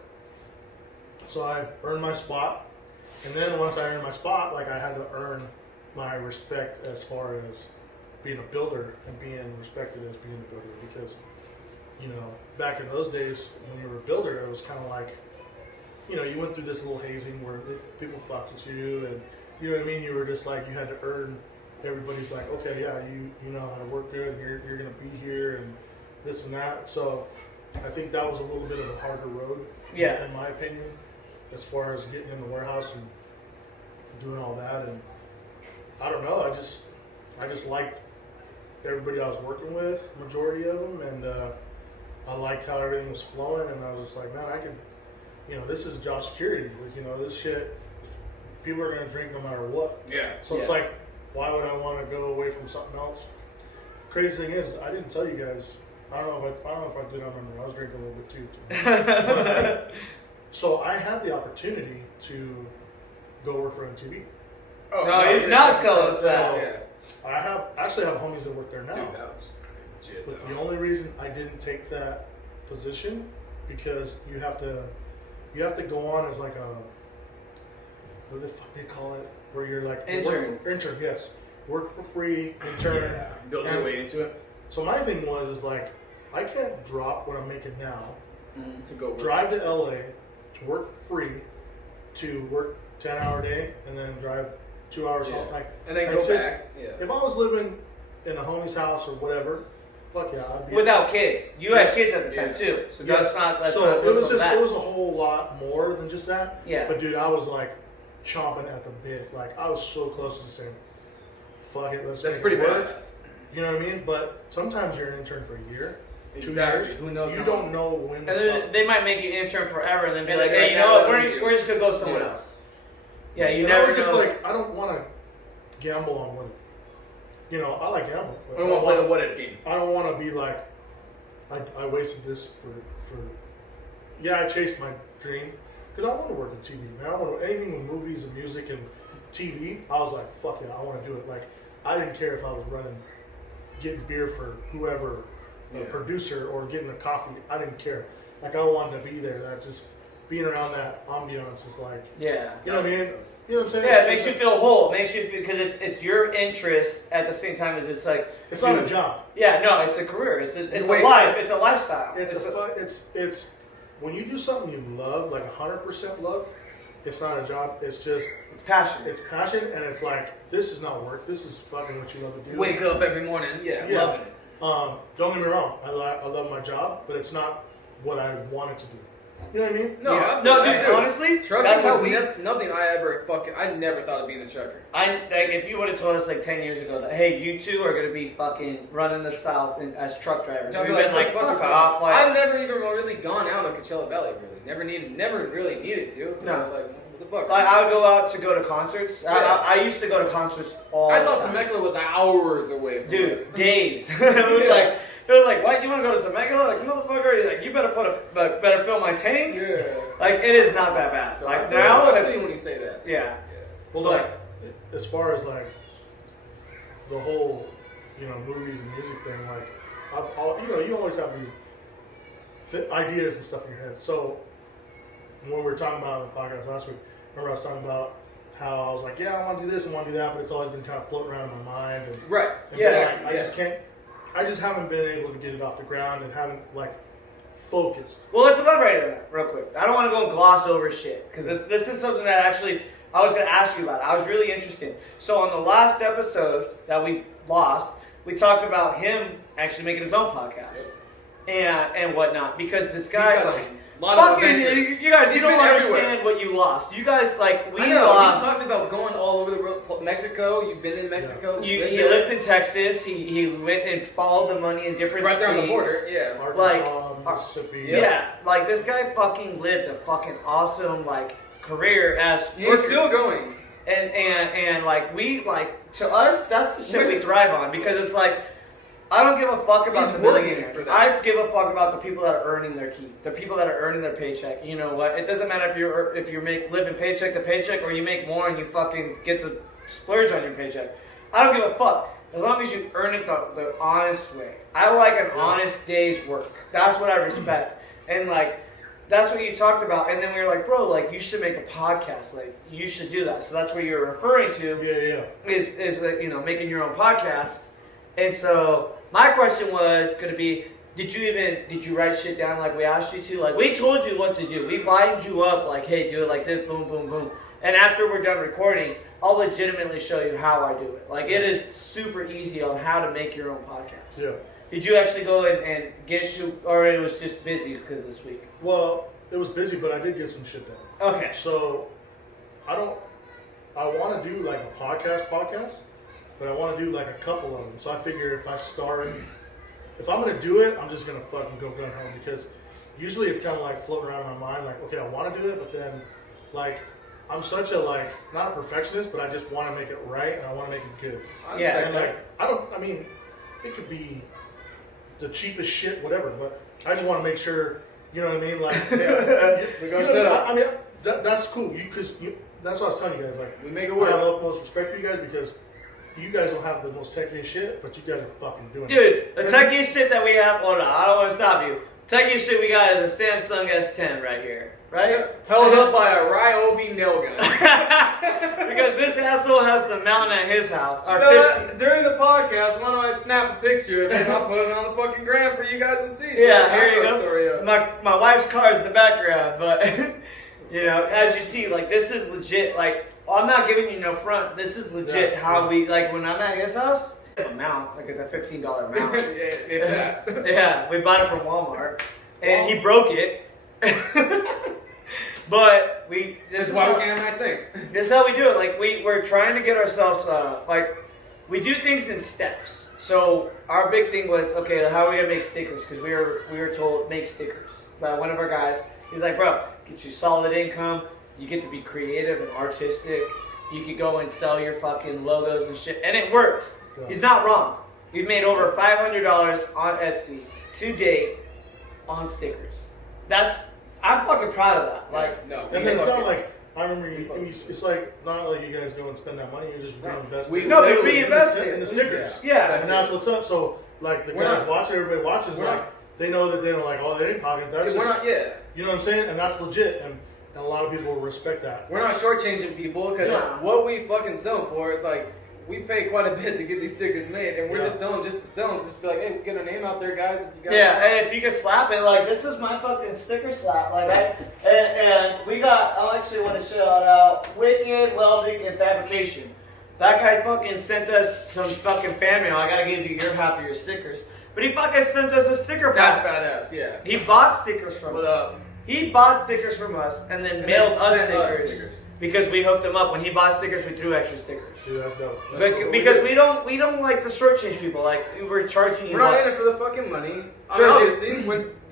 So I earned my spot. And then once I earned my spot, like I had to earn my respect as far as being a builder and being respected as being a builder. Because, you know, back in those days when you were a builder, it was kind of like, you know, you went through this little hazing where people flocked to you and, you know what I mean? You were just like, you had to earn, everybody's like, okay, yeah, you know how to work good, you're going to be here and this and that. So I think that was a little bit of a harder road, in my opinion, as far as getting in the warehouse and doing all that. And I don't know, I just liked everybody I was working with, majority of them, and I liked how everything was flowing, and I was just like, man, I could, you know, this is job security. You know, this shit, people are going to drink no matter what. Yeah. So it's like, why would I want to go away from something else? Crazy thing is, I didn't tell you guys. I don't know if I did. I remember I was drinking a little bit too. So I had the opportunity to go work for MTV. Oh, No, you did not tell us that. So I actually have homies that work there now. Dude, that was legit. But the only reason I didn't take that position because you have to go on as like a, what the fuck they call it, where you're like Intern. Intern, yes. Work for free, intern. Yeah, build your way into it. So my thing is like, I can't drop what I'm making now To go work. drive to LA to work for free, to work 10-hour day, and then drive 2 hours home. Like, and then it's go just, back. Yeah. If I was living in a homie's house or whatever, fuck yeah, I'd be Without kids, you had kids at the time too, so that's not. That's so not it was just that. it was a whole lot more than just that. Yeah. But dude, I was like chomping at the bit. Like I was so close to saying, "Fuck it, let's." That's make pretty it work. badass. You know what I mean? But sometimes you're an intern for a year, Exactly. 2 years. Who knows? You how don't know when. And then they might make you intern forever, and then be And like, then "Hey, be you like, know what? "No, I don't need We're you." just gonna go somewhere Yeah. else." Yeah, you and never I was just know. like, I don't want to gamble on what. You know, I like gambling. I don't want to play the what if game. I don't want to be like, I wasted this for. Yeah, I chased my dream because I want to work in TV, man. I want to anything with movies and music and TV. I was like, fuck yeah, I want to do it. Like, I didn't care if I was getting beer for whoever, a producer, or getting a coffee. I didn't care. Like, I wanted to be there. That just being around that ambiance is like, Yeah. you know what I mean? You know what I'm saying? Yeah, it makes you feel whole. It makes you because it's your interest at the same time as it's like It's not a job. Yeah, no, it's a career. It's a wake life. up. It's a lifestyle. It's when you do something you love, like 100% love. It's not a job. It's just It's passion. it's passion, and it's like this is not work. This is fucking what you love to do. Wake up every morning. Yeah, loving it. Don't get me wrong. I love my job, but it's not what I wanted to do. You know what I mean? No, Yeah. I- No, I dude. do. Honestly, Trucking that's how was we. nothing I ever fucking. I never thought of being a trucker. If you would have told us like 10 years ago that hey, you two are gonna be fucking running the South as truck drivers, I'd we've be been like fuck fuck you. off. Like, I've never even really gone out to Coachella Valley. Really, never really needed to. No. I was like, what the fuck? like I would go out to go to concerts. Yeah. I used to go to concerts all I the thought time. Temecula was hours away. From us. Dude, days. It was like, why do you want to go to Temecula? Like, motherfucker, he's like, you better fill my tank. Yeah. Like, it is not that bad. So like I now, I it's, see when you say that. yeah. Well, Like- like as far as like the whole, movies and music thing, like, you always have these ideas and stuff in your head. So when we were talking about on the podcast last week, remember I was talking about how I was like, yeah, I want to do this, I want to do that, but it's always been kind of floating around in my mind. And, Right. and Yeah. like, I just haven't been able to get it off the ground and haven't like focused. Well, let's elaborate on that real quick. I don't want to go and gloss over shit because this is something that actually I was going to ask you about. I was really interested. So on the last episode that we lost, we talked about him actually making his own podcast and whatnot because this guy He's got like. a lot of Fucking, adventures. you guys, you He's don't been understand everywhere. what you lost. You guys, like, we I know, lost. You talked about going all over the world. Mexico, you've been in Mexico. He You've been lived in Texas. He went and followed the money in different right states. there on the border. Yeah. Arkansas, Like, Mississippi. Yeah, like this guy fucking lived a fucking awesome like career as He's still going. and like we like to us that's the shit we thrive on because it's like I don't give a fuck about He's the working millionaires. for that. I give a fuck about the people that are earning their keep, the people that are earning their paycheck. You know what? It doesn't matter if you make living paycheck to paycheck or you make more and you fucking get to splurge on your paycheck. I don't give a fuck as long as you earn it the honest way. I like an honest day's work. That's what I respect. And like that's what you talked about. And then we were like, bro, like you should make a podcast. Like you should do that. So that's what you're referring to. Yeah. Is making your own podcast. And so my question was going to be, did you write shit down like we asked you to? Like we told you what to do. We lined you up like, hey, do it like this, boom, boom, boom. And after we're done recording, I'll legitimately show you how I do it. Like it is super easy on how to make your own podcast. Yeah. Did you actually go and get to, or it was just busy because this week? Well, it was busy, but I did get some shit done. Okay. So I want to do like a podcast, but I want to do like a couple of them. So I figure if I'm going to do it, I'm just going to fucking go gun home because usually it's kind of like floating around in my mind like, okay, I want to do it, but then like I'm such a like, not a perfectionist, but I just want to make it right and I want to make it good. Yeah. And like, it could be the cheapest shit, whatever, but I just want to make sure, you know what I mean? Like, We're gonna set up. I mean, that's cool. That's what I was telling you guys. Like, We make it I work. have the utmost respect for you guys because you guys don't have the most techie shit, but you guys are fucking doing it. Dude, the techiest shit that we have, hold on, I don't want to stop you. Second shit we got is a Samsung S10 right here. Right? Held up by a Ryobi nail gun. Because this asshole has the mountain at his house. Our During the podcast, why don't I snap a picture of it and I'll put it on the fucking gram for you guys to see? So yeah, here you go. Story up. My wife's car is the background, but you know, as you see, like this is legit. Like I'm not giving you no front. This is legit how we like when I'm at his house. A mount, like it's a $15 mount. Yeah, yeah, we bought it from Walmart, and he broke it. But this is why we can't have nice things. This is how we do it. Like we're trying to get ourselves like we do things in steps. So our big thing was okay. How are we gonna make stickers? Because we were told make stickers by one of our guys. He's like, bro, get you solid income. You get to be creative and artistic. You could go and sell your fucking logos and shit, and it works. Yeah. He's not wrong. We've made over $500 on Etsy to date on stickers. I'm fucking proud of that. Like, no. And then it's not like, I remember it's like, not like you guys go and spend that money, you just reinvest it. We reinvest it in the stickers. Yeah. And that's what's up. So, like, the guys watching, everybody watches, like, they know that they don't like, oh, they ain't pocket. That's just, you know what I'm saying? And that's legit. And a lot of people respect that. We're not shortchanging people because what we fucking sell them for, it's like, we pay quite a bit to get these stickers made, and we're just selling just to sell them. Just be like, hey, we get our name out there, guys. If you guys and if you can slap it, like this is my fucking sticker slap, like and we got. I actually want to shout out Wicked Welding and Fabrication. That guy fucking sent us some fucking fan mail. I gotta give you your half of your stickers, but he fucking sent us a sticker pack. That's badass. Yeah. He bought stickers from us. He bought stickers from us and then mailed us stickers. Because we hooked him up. When he bought stickers, we threw extra stickers. See, that's dope. Because we don't like to shortchange people. Like we're charging you. We're not in it for the fucking money. Obviously,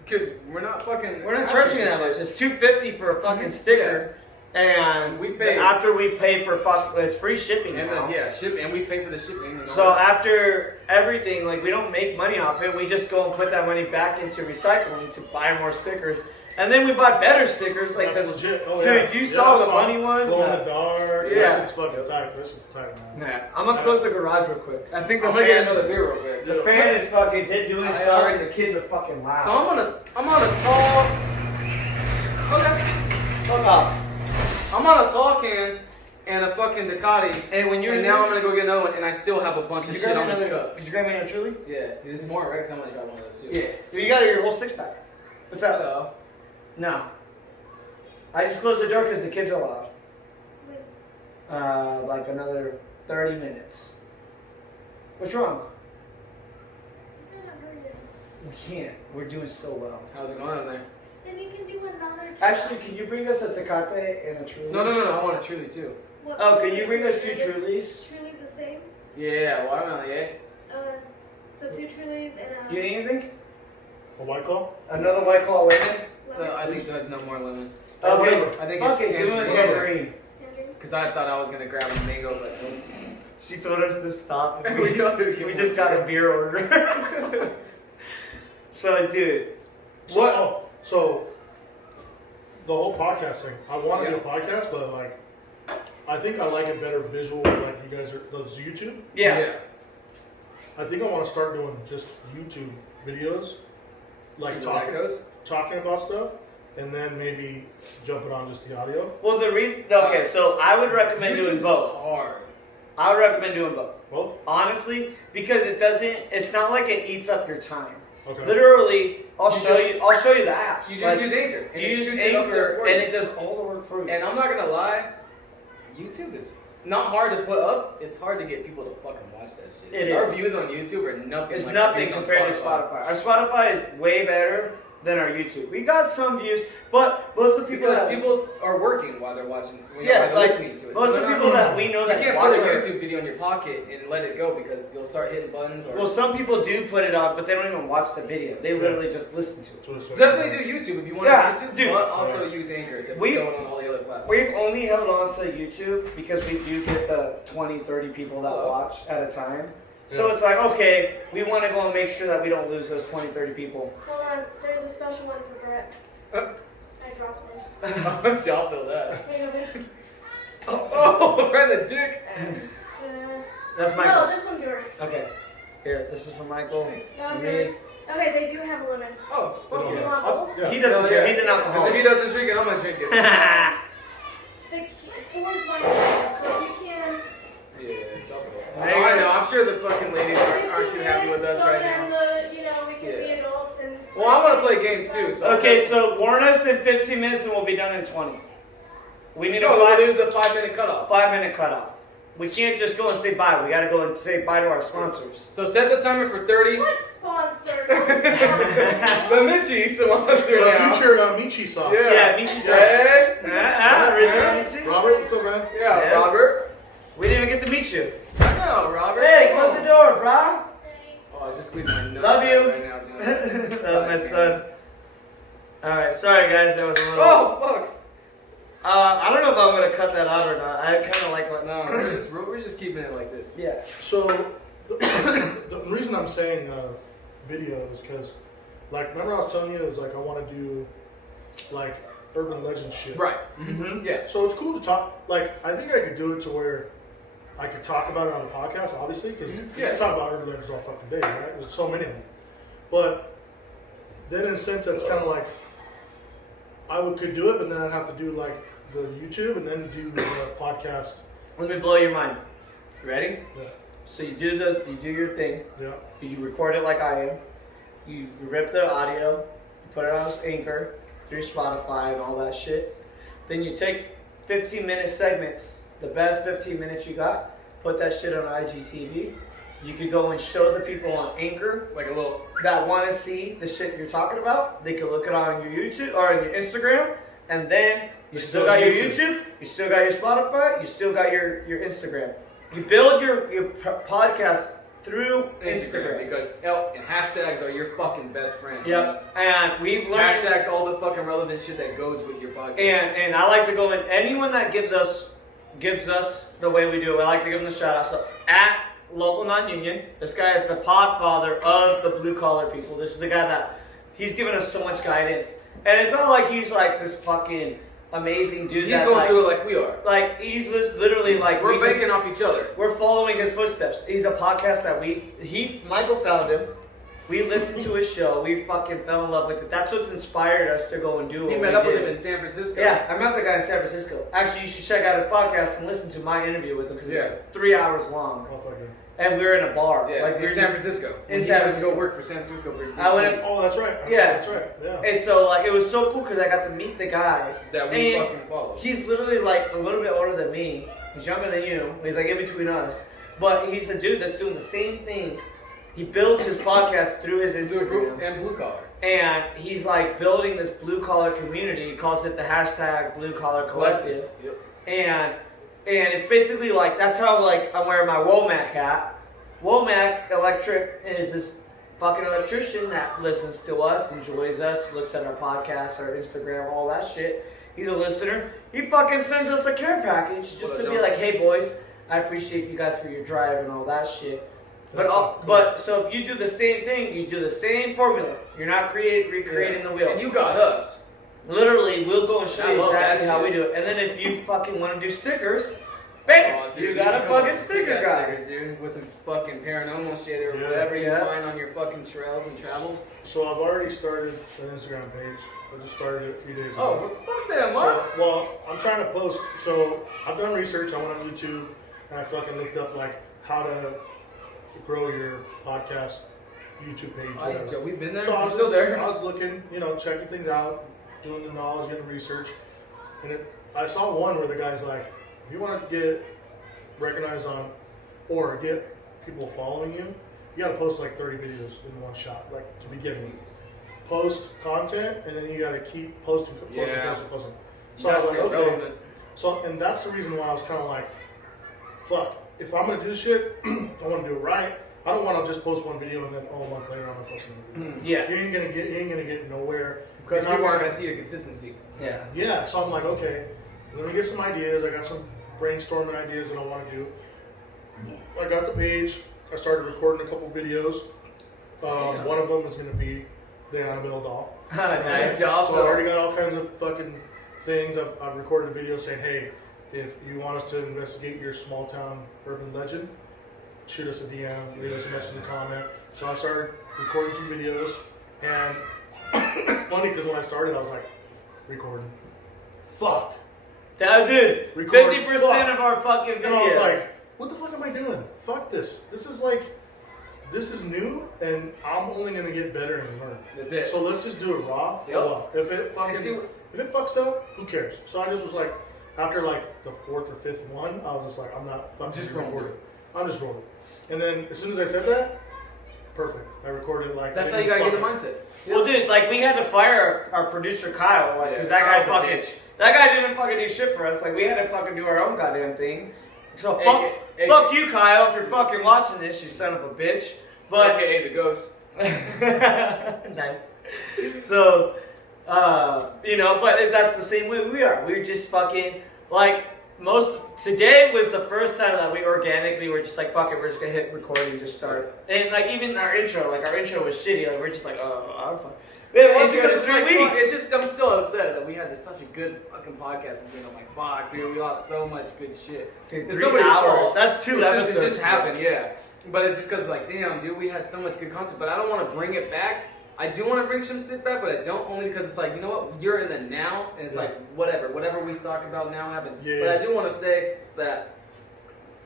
because we're not fucking. We're not charging you that much. It's $250 for a fucking sticker, and we pay after we pay for it's free shipping and now. And we pay for the shipping. So after everything, like we don't make money off it. We just go and put that money back into recycling to buy more stickers. And then we bought better stickers, like that's legit. Oh, dude, you saw the money ones? Glow in the dark. Yeah. That shit's fucking tight. That shit's tight, man. Nah, I'm gonna close the garage real quick. I think I'm gonna get another beer real quick. The fan is fucking doing his job, and the kids are fucking loud. So I'm on a tall. Okay. Fuck off. I'm on a tall can and a fucking Ducati. And when you're now I'm gonna go get another one, and I still have a bunch of shit on this cup. Did you grab me another Truly? Yeah, there's more, right? Because I'm gonna try one of those too. Yeah. You got your whole 6-pack. What's that? Hello. No. I just closed the door because the kids are loud. Like another 30 minutes. What's wrong? We can't. We're doing so well. How's it going on there? Then you can do another. Actually, can you bring us a Tecate and a Truly? No. I want a Truly too. Oh, can you bring us 2 Trulies? Truly's the same. Yeah, watermelon, yeah. So 2 Trulies and a. You need anything? A White Claw? Another White Claw lemon? No, I think there's no more lemon. Okay. I think Fuck it's it, give me a tangerine. Because I thought I was gonna grab a mango, but She told us to stop. we just got a beer order. So, dude. So the whole podcast thing. I want to do a podcast, but like, I think I like it better visual. Like you guys are those YouTube. Yeah. I think I want to start doing just YouTube videos, like talking about stuff, and then maybe jumping on just the audio. Well, the reason. Okay, so I would recommend doing both. Hard. I would recommend doing both. Both? Honestly, because it's not like it eats up your time. Okay. Literally, I'll show you the apps. You just use Anchor. You use Anchor, and it does all the work for you. And I'm not gonna lie, YouTube is not hard to put up. It's hard to get people to fucking watch that shit. Our views on YouTube are nothing. It's like nothing compared to Spotify. Our Spotify is way better than our YouTube. We got some views, but most of the people people are working while they're watching. Listening to it. Most of the people that we know that you can't put a YouTube video in your pocket and let it go because you'll start hitting buttons. Well, some people do put it on, but they don't even watch the video. They literally just listen to it. Definitely do YouTube if you want to YouTube, but also use Anchor to go on all the other platforms. We've only held on to YouTube because we do get the 20, 30 people that watch at a time. So it's like, okay, we want to go and make sure that we don't lose those 20, 30 people. Hold on, there's a special one for Brett. I dropped one. Y'all feel that. Wait. Oh, right in the dick. That's Michael's. No, this one's yours. Okay. Here, this is for Michael. That was Me. yours. Okay, they do have a limit. Oh, fuck You yeah. want both? Yeah. He doesn't Hell care. yeah. He's an Because if alcoholic. he doesn't drink it, I'm gonna drink it. Four is my limit, so if you can. Yeah, double. I know. I'm sure the fucking ladies aren't too happy with us so right then now. we can be adults and. Well, I want to play games too. So Okay, so warn us in 15 minutes and we'll be done in 20. We need a no, we'll do the 5-minute cutoff. 5-minute cutoff. We can't just go and say bye. We gotta go and say bye to our sponsors. So set the timer for 30. What sponsor? The Michi sponsor The now. future Michi sauce. Yeah, Michi said. Hey. Original Michi. Robert, what's up, man? Yeah, Yeah. Robert. We didn't even get to meet you. I know, Robert. Hey, close the door, brah. Oh, I just squeezed my nose Love you. right now. Doing That was my son. Alright, sorry guys, that was a little. Oh, fuck. I don't know if I'm gonna cut that out or not. I kind of like what. No, we're just keeping it like this. Yeah. So, the reason I'm saying video is because, like, remember I was telling you, it was like I want to do, like, urban legend shit. Right. Mm-hmm. Yeah. So it's cool to talk, like, I think I could do it to where I could talk about it on the podcast, obviously, because you can talk about urban legends all fucking day, right? There's so many of them. But then in a sense, that's kind of like, could do it, but then I'd have to do, like, the YouTube and then do the podcast. Let me blow your mind. You ready? Yeah. So you do your thing. Yeah. You record it like I am. You rip the audio, you put it on Anchor, through Spotify and all that shit. Then you take 15-minute segments, the best 15 minutes you got, put that shit on IGTV. You could go and show the people on Anchor Like a little. that want to see the shit you're talking about. They can look it on your YouTube or on your Instagram, and then you still got your YouTube, you still got your Spotify, you still got your Instagram. You build your podcast through Instagram. Because, and hashtags are your fucking best friend. Yep, and we've learned. Hashtags all the fucking relevant shit that goes with your podcast. And I like to go in. Anyone that gives us the way we do it, I like to give them the shout out. So at Local Non-Union, this guy is the podfather of the blue collar people. This is the guy that he's given us so much guidance, and it's not like he's like this fucking amazing dude. He's that, going like, through it like we are. Like he's just literally like We're banking off each other. We're following his footsteps. He's a podcast that Michael found him. We listened to his show. We fucking fell in love with it. That's what's inspired us to go and do what He we met up with did. him in San Francisco. Yeah, I met the guy in San Francisco. Actually, you should check out his podcast and listen to my interview with him because it's 3 hours long. Oh, fuck yeah. And we were in a bar. Yeah, like we in were San just- Francisco. in When San he went to go Francisco. work for San Francisco. For I went- Oh, that's right. Yeah. That's right. Yeah. And so like it was so cool because I got to meet the guy. that we and fucking follow. He's literally like a little bit older than me. He's younger than you. He's like in between us. But he's a dude that's doing the same thing. He builds his podcast through his Instagram. And blue collar. And he's like building this blue collar community. He calls it the hashtag Blue Collar Collective. Yep. And it's basically like that's how like I'm wearing my Womack hat. Womack Electric is this fucking electrician that listens to us, enjoys us, looks at our podcasts, our Instagram, all that shit. He's a listener. He fucking sends us a care package just to be like, hey boys, I appreciate you guys for your drive and all that shit. But so if you do the same thing, you do the same formula. You're not recreating the wheel. And you got us. Literally, we'll go and show I you love exactly that how we shit. do it. And then if you fucking want to do stickers, bam, Oh, dude, you got a can come up fucking with sticker sick-ass guy. stickers, dude, with some fucking paranormal shit or Yeah. whatever you Yeah. find on your fucking trails and travels. So I've already started an Instagram page. I just started it a few days ago. Oh, what the fuck then, So, Mark? well, I'm trying to post. So I've done research. I went on YouTube and I fucking looked up like how to grow your podcast YouTube page. Whatever. We've been there. So I We're was still just there. I was looking, checking things out, doing the knowledge, getting research, and I saw one where the guy's like, if you want to get recognized on or get people following you, you got to post like 30 videos in one shot, like to begin with. Post content, and then you got to keep posting. Yeah. So I was like, okay. relevant. So, and that's the reason why I was kind of like, fuck, if I'm going to do shit, I want to do it right. I don't want to just post one video and then, a month later, I'm going to post another video. Yeah. You ain't gonna get nowhere. Because And we I'm weren't like, going to see a consistency. Yeah. yeah, so I'm like, okay, let me get some ideas. I got some brainstorming ideas that I want to do. I got the page. I started recording a couple videos. One of them is going to be the Annabelle doll. Nice. So I already got all kinds of fucking things. I've recorded a video saying, hey, if you want us to investigate your small town urban legend, shoot us a DM, leave us a message in the comment. So I started recording some videos, and funny because when I started, I was like, recording. Fuck. That dude, Record. 50% of our fucking videos. And I was like, what the fuck am I doing? Fuck this. This is new, and I'm only gonna get better and learn. That's it. So let's just do it raw. Yep. Raw. If it fucks up, who cares? So I just was like, after like the 4th or 5th one, I was just like, I'm not fucking just recording. I'm just rolling. And then as soon as I said that, perfect. I recorded like. That's how you gotta get the mindset. Well, dude, like we had to fire our producer Kyle, like, because that guy that guy didn't fucking do shit for us. Like we had to fucking do our own goddamn thing. So fuck you, Kyle, if you're fucking watching this, you son of a bitch. But AKA the ghost. nice. So, but that's the same way we are. We're just fucking like today was the first time that we organically were just like, fuck it, we're just gonna hit record and just start. And like even our intro was shitty. Like we're just like, oh, I'm fine. We haven't intro in 3 weeks. It's just, I'm still upset that we had such a good fucking podcast and I'm like, fuck, dude, we lost so much good shit. Dude, 3 hours. That's 2 episodes. It just happened, yeah. But it's just because, like, damn, dude, we had so much good content. But I don't want to bring it back. I do want to bring some shit back, but I don't, only because it's like, you know what? You're in the now, and it's like, whatever we talk about now happens. Yeah. But I do want to say that,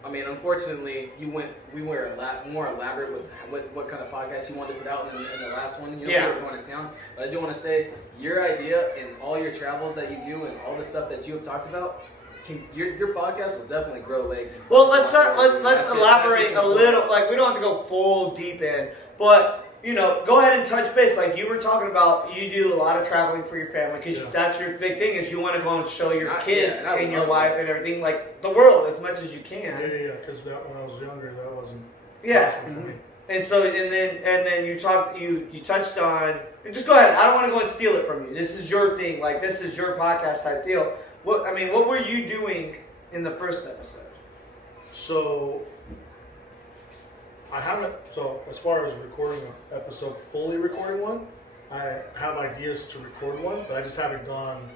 I mean, unfortunately, we were more elaborate with what kind of podcast you wanted to put out in the last one. You know, we were going to town. But I do want to say, your idea and all your travels that you do and all the stuff that you have talked about, your podcast will definitely grow legs. Well, let's elaborate a little. Like we don't have to go full deep in, but go ahead and touch base. Like you were talking about, you do a lot of traveling for your family because that's your big thing. Is you want to go and show your kids and your wife and everything, like the world, as much as you can. Yeah. Because when I was younger, that wasn't possible for me. And so, and then you touched on. Just go ahead. I don't want to go and steal it from you. This is your thing. Like this is your podcast type deal. What were you doing in the first episode? So I haven't. So as far as recording an episode, fully recording one, I have ideas to record one, but I just haven't gone.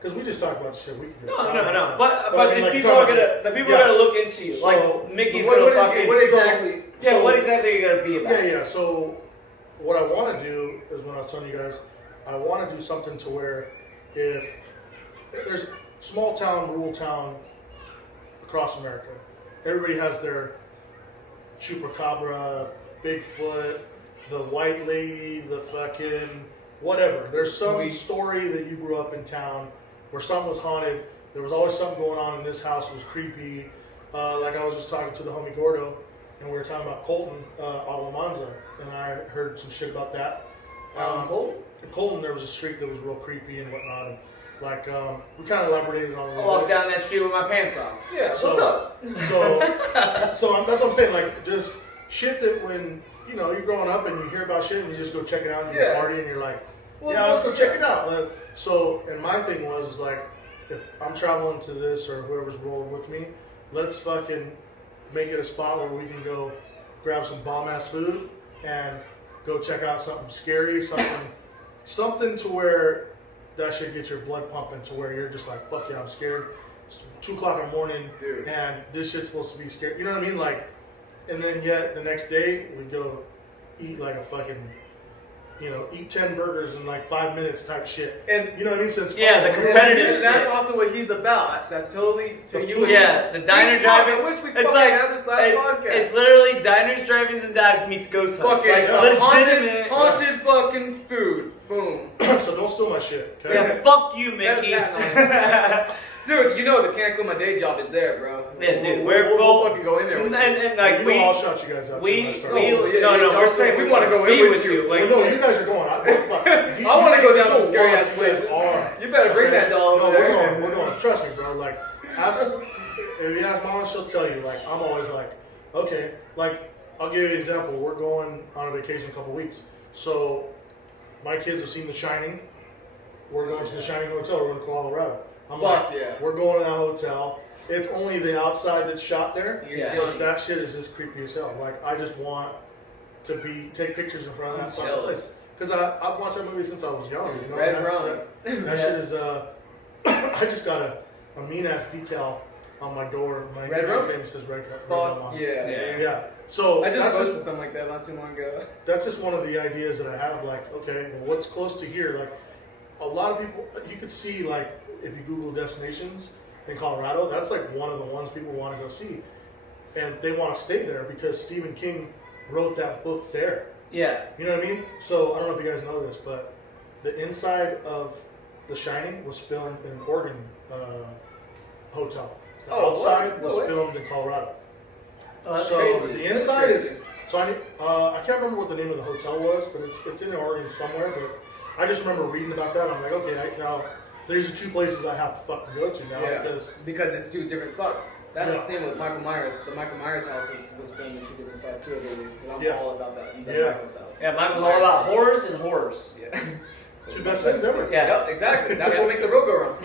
Because we just talked about shit we could do. No. But these people are gonna look into you. So, like Mickey's gonna fucking. What exactly? What exactly are you gonna be about? Yeah. So what I want to do is, when I was telling you guys, I want to do something to where if there's small town, rural town across America, everybody has their chupacabra, Bigfoot, the white lady, the fucking whatever. There's some story that you grew up in town where something was haunted. There was always something going on in this house. It was creepy. Like I was just talking to the homie Gordo, and we were talking about Colton, Alamanza, and I heard some shit about that. Colton? In Colton, there was a street that was real creepy and whatnot. And like, we kind of elaborated on it. I walked down that street with my pants off. Yeah, what's up? So that's what I'm saying. Like, just shit that when, you're growing up and you hear about shit and you just go check it out and you're partying and you're like, let's go check it out. So, and my thing was like, if I'm traveling to this or whoever's rolling with me, let's fucking make it a spot where we can go grab some bomb-ass food and go check out something scary, something to where that should get your blood pumping to where you're just like, fuck yeah, I'm scared. It's 2 o'clock in the morning, dude, and this shit's supposed to be scary. You know what I mean? Like, and then yet the next day we go eat like a fucking, eat 10 burgers in like 5 minutes type shit. And you know what I mean? So it's the competitive shit. That's also what he's about. That totally. The diner driving. I wish we could have this last podcast. It's literally diners, drive-ins, and dives meets ghost hunts. Fucking haunted fucking food. Boom. So don't steal my shit. Okay? Yeah, fuck you, Mickey. Dude, the can't quit my day job is there, bro. Yeah, dude, we'll fucking go in there. And like I'll shout you guys out. We're saying we want to go in with you. Like, no, you guys are going. I want to go down some scary ass places. You better bring that doll over there. We're going. Trust me, bro. Like, if you ask Mama, she'll tell you. Like, I'm always like, okay. Like, I'll give you an example. We're going on a vacation in a couple weeks. So, my kids have seen The Shining. We're going to the Shining Hotel. We're going to Colorado. We're going to that hotel. It's only the outside that's shot there. But that shit is just creepy as hell. Like, I just want to take pictures in front of that fucking place. Because I've watched that movie since I was young. Red Rum. That shit is, I just got a mean ass decal on my door. My Red Rum? name says Red Rum on it. Yeah. So I just that's posted something like that not too long ago. that's just one of the ideas that I have. Like, okay, well, what's close to here? Like, a lot of people, you could see, like, if you Google destinations in Colorado, that's like one of the ones people want to go see, and they want to stay there because Stephen King wrote that book there. Yeah. You know what I mean? So I don't know if you guys know this, but the inside of The Shining was filmed in an Oregon hotel. The outside was filmed in Colorado. Oh, that's so crazy. the inside is. So I can't remember what the name of the hotel was, but it's in Oregon somewhere. But I just remember reading about that. I'm like, okay, now these are two places I have to fucking go to now because it's two different spots. That's the same with Michael Myers. The Michael Myers house was filmed in two different spots too, I believe. I'm all about that. Michael's house. Yeah, Michael's all about horrors and horrors. Yeah. Two best things ever. Yeah. Yep, exactly. That's what makes a road go wrong.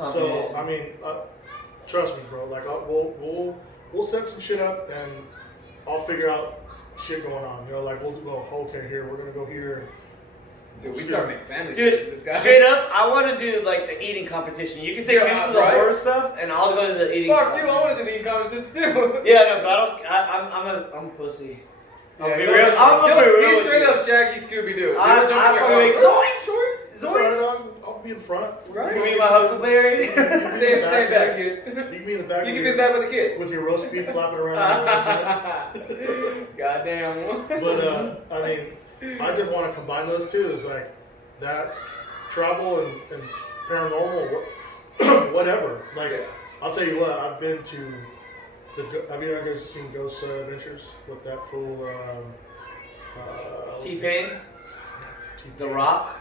So I mean, trust me, bro. Like we'll set some shit up and I'll figure out shit going on. You know, like we'll go. Okay, here we're gonna go here. Dude, we start making families. Dude, this guy. straight up, I want to do like the eating competition. You can take him to the horror stuff, and I'll go to the eating stuff. Fuck you, I want to do the eating competition too. Yeah, no, but I'm a pussy. Yeah, Be real. I'm gonna be real. He's straight up Shaggy Scooby Doo. I'll be in front. Right. You mean my Huckleberry? Stay back, kid. You can be in the back. You can be back with the kids. With your roast beef flapping around. Goddamn. But I mean, I just want to combine those two. Is like that's travel and paranormal, whatever. Like I'll tell you what, I've been to have you guys seen Ghost Adventures with that fool? T-Pain? The Rock?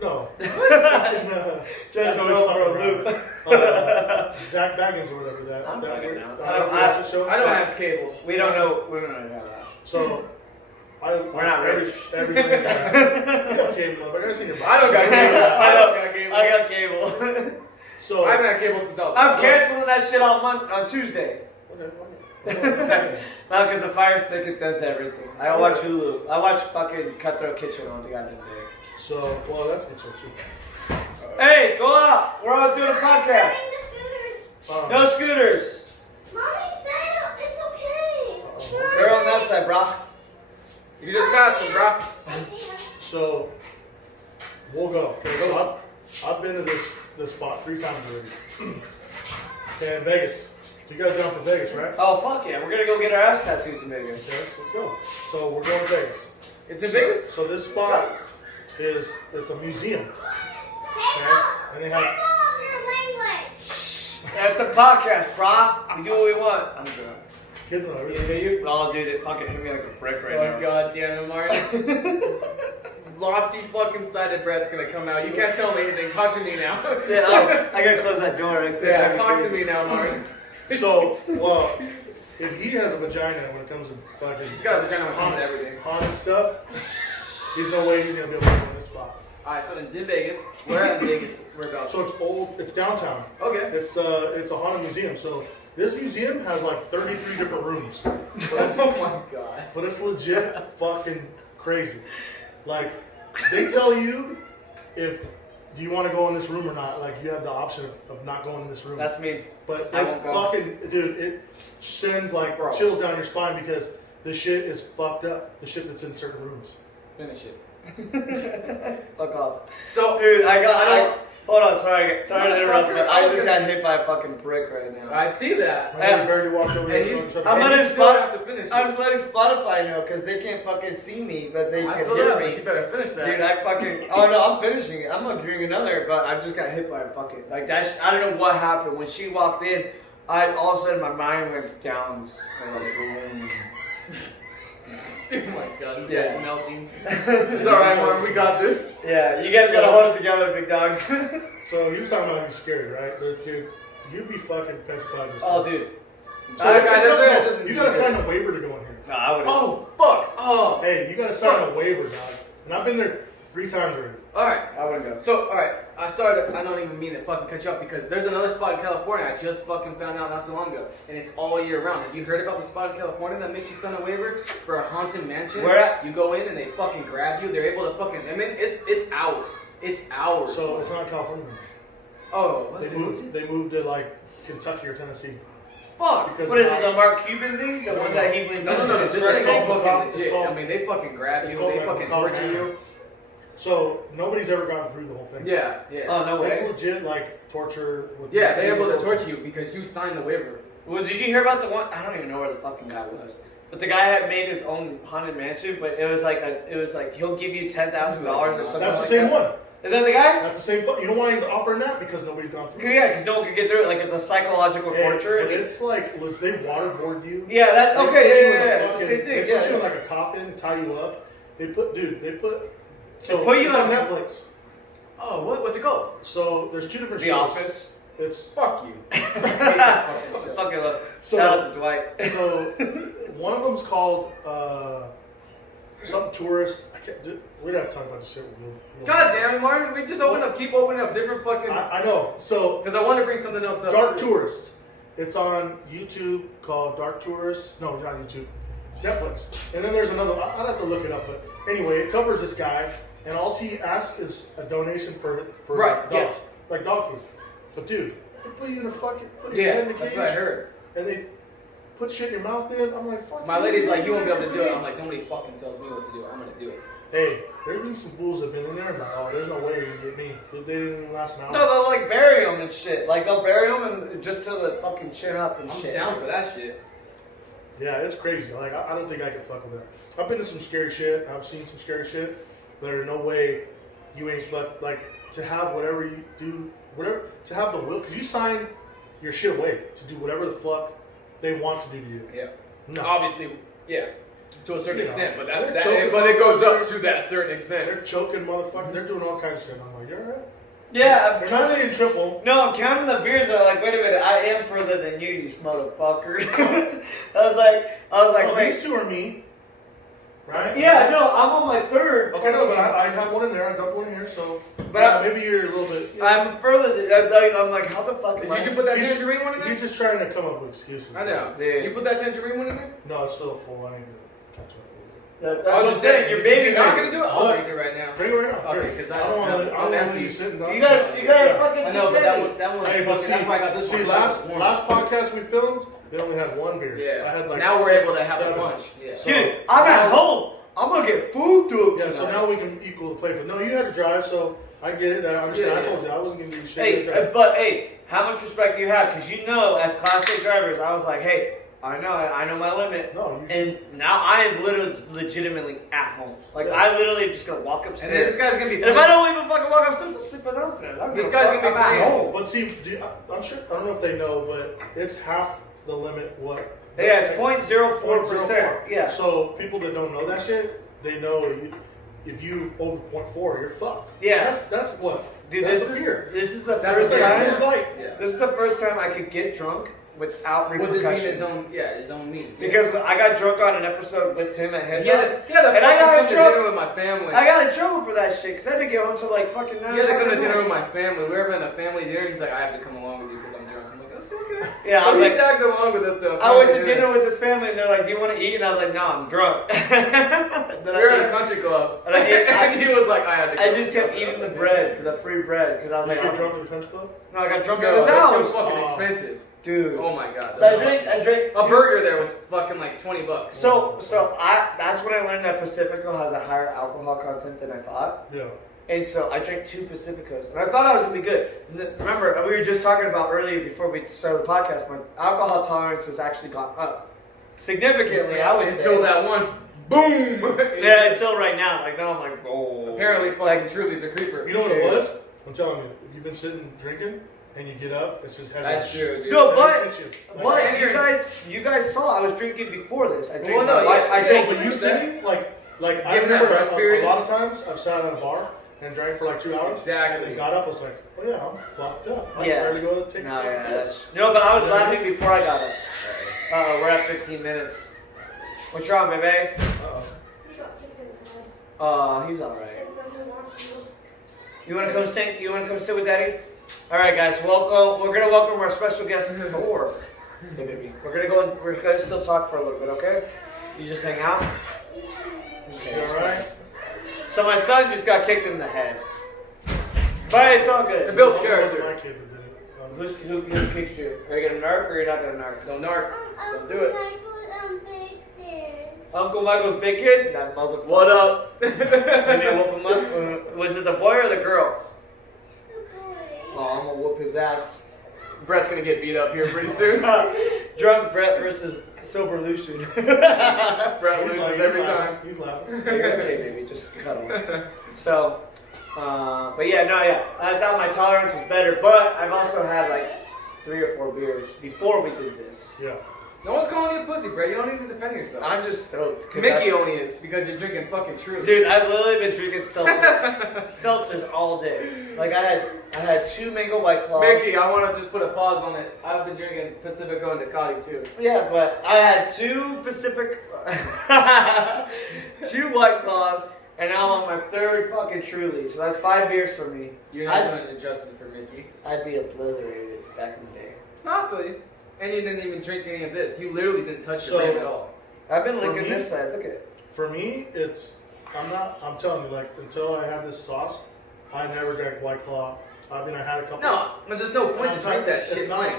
No. Just go for a loop. Zach Baggins or whatever that. I'm that fucking down. I don't have cable. We don't know how that. So we're not rich. Everything. You got cable, motherfucker. I seen your box. I don't got cable. I got cable. So I haven't had cable since I was. I'm canceling that shit on Tuesday. Okay. No, because the Fire Stick, it does everything. I watch Hulu. I watch fucking Cutthroat Kitchen on the goddamn day. So, well, that's good too. Hey, go out. We're all doing a podcast. No scooters. Mommy said it's okay. They're on that side, bro. You just passed us, bro. So, we'll go. Okay, so I've been to this spot 3 times already. Okay, in Vegas. So you guys down for Vegas, right? Oh, fuck yeah. We're going to go get our ass tattoos in Vegas. Okay, let's go. So we're going to Vegas. It's in Vegas? So this spot it's a museum. Okay? And they have That's a podcast, brah. We do what we want. I'm drunk. kids know everything. Oh, dude, it fucking hit me like a brick right Oh, now. God damn it, Mario. Lotsy fucking sided bread's gonna come out. You can't tell me anything. Talk to me now. Yeah, oh, I gotta close that door. Yeah, talk to me now, Mario. So, well, if he has a vagina when it comes to fucking He's got a vagina with everything. haunted stuff, there's no way he's gonna be able to get in this spot. Alright, so it's in Vegas. We're at Vegas. We're about. So it's old. It's downtown. Okay. It's a haunted museum. So this museum has like 33 different rooms. But it's, Oh my god. but it's legit fucking crazy. Like they tell you if do you want to go in this room or not. Like you have the option of not going in this room. That's me. But I it's won't go. fucking dude. It sends like Bro. chills down your spine because the shit is fucked up. The shit that's in certain rooms. Finish it. Fuck off. So, Dude, hold on, sorry to interrupt, but I just got hit by a fucking brick right now. I see that. My buddy Barry walked over And here. you- and I'm And letting you still have to finish it. I'm letting Spotify know because they can't fucking see me, but they I can feel hear that, me. but you better finish that. Dude, I fucking. Oh no, I'm finishing it. I'm not doing another, but I just got hit by a fucking. Like that. I don't know what happened when she walked in. All of a sudden my mind went down. Like, boom. Oh my god, this Yeah. guy's melting. It's alright, Mark, we got this. Yeah, you guys gotta hold it together, big dogs. So he was talking about being scared, right? Dude, you'd be fucking petrified. This Oh, place. dude. So I it's doesn't- up that to- doesn't you gotta do sign a waiver to go in here. No, I would. Oh, fuck. Oh. Hey, you gotta sign a waiver, dog. And I've been there 3 times already. Alright. I wouldn't go. So, alright, I don't even mean to fucking catch up because there's another spot in California I just fucking found out not too long ago, and it's all year round. Have you heard about the spot in California that makes you sign a waiver for a haunted mansion? Where at? You go in and they fucking grab you. They're able to fucking. I mean, it's hours. It's hours. So it's not California. Oh, what? They moved to like Kentucky or Tennessee. fuck. Because What is it, the Mark Cuban thing? The one that he went No. This It's thing called- is fucking it's legit. called- I mean, they fucking grab it's you. called They like fucking called torture you. So nobody's ever gotten through the whole thing. Yeah. Oh, no It's way. legit like torture. With Yeah, they're able to torture you because you signed the waiver. Well, did you hear about the one? I don't even know where the fucking guy was. But the guy had made his own haunted mansion, but it was like he'll give you $10,000 or something. That's the like same that. one. Is that the guy? That's the same. You know why he's offering that? Because nobody's gone through. Yeah, because no one could get through it. Like it's a psychological torture. But it's like look, they waterboard you. Yeah, that They okay. put you in Yeah, a it's the fucking- same thing. They Yeah, put you in yeah. like a coffin, tie you up. They put. So put you it's on in- Netflix. Oh, what's it called? So there's two different The shows. Office. It's Fuck you. Fucking love. So- Shout out to Dwight. so one of them's called something tourist. I can't. We'd have to talk about this shit. God damn it, Martin. We just keep opening up different fucking. I know. So Because I want to bring something else up. Dark too. Tourist. It's on YouTube called Dark Tourist. No, not YouTube. Netflix. And then there's another. I'd have to look it up, but anyway, it covers this guy, and all he asks is a donation for Right, dogs, like dog food. But dude, they put you in a fucking put your head in Yeah, a that's cage, what I heard. and they put shit in your mouth. Dude, I'm like, fuck. My you, lady's like, do you won't be able that to shit do it. for I'm me. like, nobody fucking tells me what to do. I'm gonna do it. Hey, there's been some fools that have been in there and like, oh, there's no way you're gonna get me. They didn't even last an hour. No, they'll like bury them and shit. Like they'll bury them and just till the fucking chin up and I'm shit. down for that shit. Yeah, it's crazy. Like, I don't think I can fuck with that. I've been to some scary shit. I've seen some scary shit. There's no way you ain't fuck. Like, to have whatever you do, whatever, to have the will, because you sign your shit away to do whatever the fuck they want to do to you. Yeah. No. Obviously, yeah. To a certain You know, extent, but they're that choking but it goes up motherfuckers. to that certain extent. They're choking motherfuckers. They're doing all kinds of shit. I'm like, you're alright? Yeah, I'm They're not counting. saying triple. No, I'm counting the beers. I'm like, wait a minute, I am further than you, you motherfucker. I was like, Oh, wait. these two are me. Right? Yeah, no, I'm on my third. Okay, no, but I have one in there. I dumped one in here, so. But yeah, maybe you're a little bit. I'm further. I'm like, how the fuck am I? Did you put that He's- tangerine one in there? He's just trying to come up with excuses. I know. Dude. You put that tangerine one in there? No, it's still full. I need to catch up. That's I what was I'm just saying. saying, Your if baby's you're not not gonna do it. I'll drink it right now. Bring it right now. Okay, Here. 'cause I don't want to. I don't I'm want empty. you sitting down. You gotta Yeah. fucking. I know, but that one. Hey, but That's why I got this see, one. last Warm. podcast we filmed, they only had one beer. Yeah. I had like now we're 6, able to have 7. a bunch. Yeah. So- Dude, I'm at home. I'm gonna get food to Yeah, so now we can equal the play. But no, you had to drive, so I get it. I understand. Yeah, I told you I wasn't gonna give you shit. Hey, to drive. but hey, how much respect do you have? Because you know, as Class A drivers, I was like, hey, I know my limit. No, you- And now I am literally legitimately at home. Like, I literally am just gonna walk And then upstairs. this guy's gonna be. And if I don't even fucking walk upstairs, I'm sleeping downstairs. I'm This gonna guy's fuck, gonna be I'm at playing. home. But see, I'm sure. I don't know if they know, but it's half the limit. What? Yeah, it's 0.04%. Yeah. So people that don't know that shit, they know if you over 0.4, you're fucked. Yeah. That's what. Dude, that's this a is beer. this is the That's first the time. thing, It's like Yeah. This is the first time I could get drunk without With it being repercussion. his own means. Because I got drunk on an episode with him at his he had house. to And I got in come to trouble. dinner with my family. I got in trouble for that shit because I didn't get home until like fucking 9 He had to come to o'clock dinner at with night. my family. We were in a family dinner. And he's like, I have to come along with you because I'm drunk. I'm like, that's okay. Yeah, I So was he like, tagged along with us to. I went to dinner with his family and they're like, do you want to eat? And I was like, no, I'm drunk. Then We were at I, a country club, And I ate- and he was like, I had to. I go. just kept eating the bread, the free bread, because I was Did like, you get oh, drunk at the country club? no, I got drunk No, at his that's house. too fucking Oh. expensive. Dude. Oh my god. I drank A two- burger there was fucking like $20. So that's when I learned that Pacifico has a higher alcohol content than I thought. Yeah. And so I drank 2 Pacificos, and I thought I was gonna be good. Remember, we were just talking about earlier before we started the podcast. My alcohol tolerance has actually gone up significantly. I would until say. that one, boom. Yeah, until right now. Like now, I'm like, oh. Apparently, fucking Truly's a creeper. You know what it was? I'm telling you, you've been sitting drinking, and you get up, it's just heavy. That's true, dude. No, And but- it hits you. But and you you're- guys saw I was drinking before this. I drank. Well, no, my- yeah, I yeah, drank. But you sitting like I Given that remember rest period. a lot of times I've sat at a bar and drank for like 2 hours. Exactly. And then got up, I was like, oh yeah, I'm fucked up. I Yeah. can barely go take No, a yeah, piss. no, but I was Yeah. laughing before I got up. We're at 15 minutes. What's wrong, baby? Uh-oh. He got kicked in the head. He's all right. And so he wants you. You wanna come sing? You wanna come sit with Daddy? All right, guys. Welcome. We're gonna welcome our special guest Thor. Hey, baby. We're gonna go. And, we're gonna still talk for a little bit, okay? You just hang out. Okay. You alright? So my son just got kicked in the head, but it's all good. It builds It wasn't character. my kid that did it. Who kicked you? Are you gonna narc or you're not gonna narc? Don't narc. Don't do it. Uncle Michael's big kid? That motherfucker. What up? You didn't whoop him up? Was it the boy or the girl? Oh, I'm gonna whoop his ass. Brett's gonna get beat up here pretty soon. Drunk Brett versus sober Lucian. Brett loses every time. He's laughing. You're okay, baby. Just cut him. So, but yeah, no, yeah. I thought my tolerance was better, but I've also had like 3 or 4 beers before we did this. Yeah. No one's calling you a pussy, Brett. You don't need to defend yourself. I'm just stoked. Mickey only is because you're drinking fucking Truly. Dude, I've literally been drinking seltzers all day. Like I had 2 mango White Claws. Mickey, I want to just put a pause on it. I've been drinking Pacifico and Ducati too. Yeah, but I had 2 Pacific, 2 White Claws, and now I'm on my 3rd fucking Truly. So that's 5 beers for me. You're not doing injustice for Mickey. I'd be obliterated back in the day. Not really. And you didn't even drink any of this. You literally didn't touch your brand at all. I've been For licking me- this side. Look at it. For me, I'm telling you, like, until I had this sauce, I never drank White Claw. I mean, I had a couple. No, because there's no point to drink that shit. not.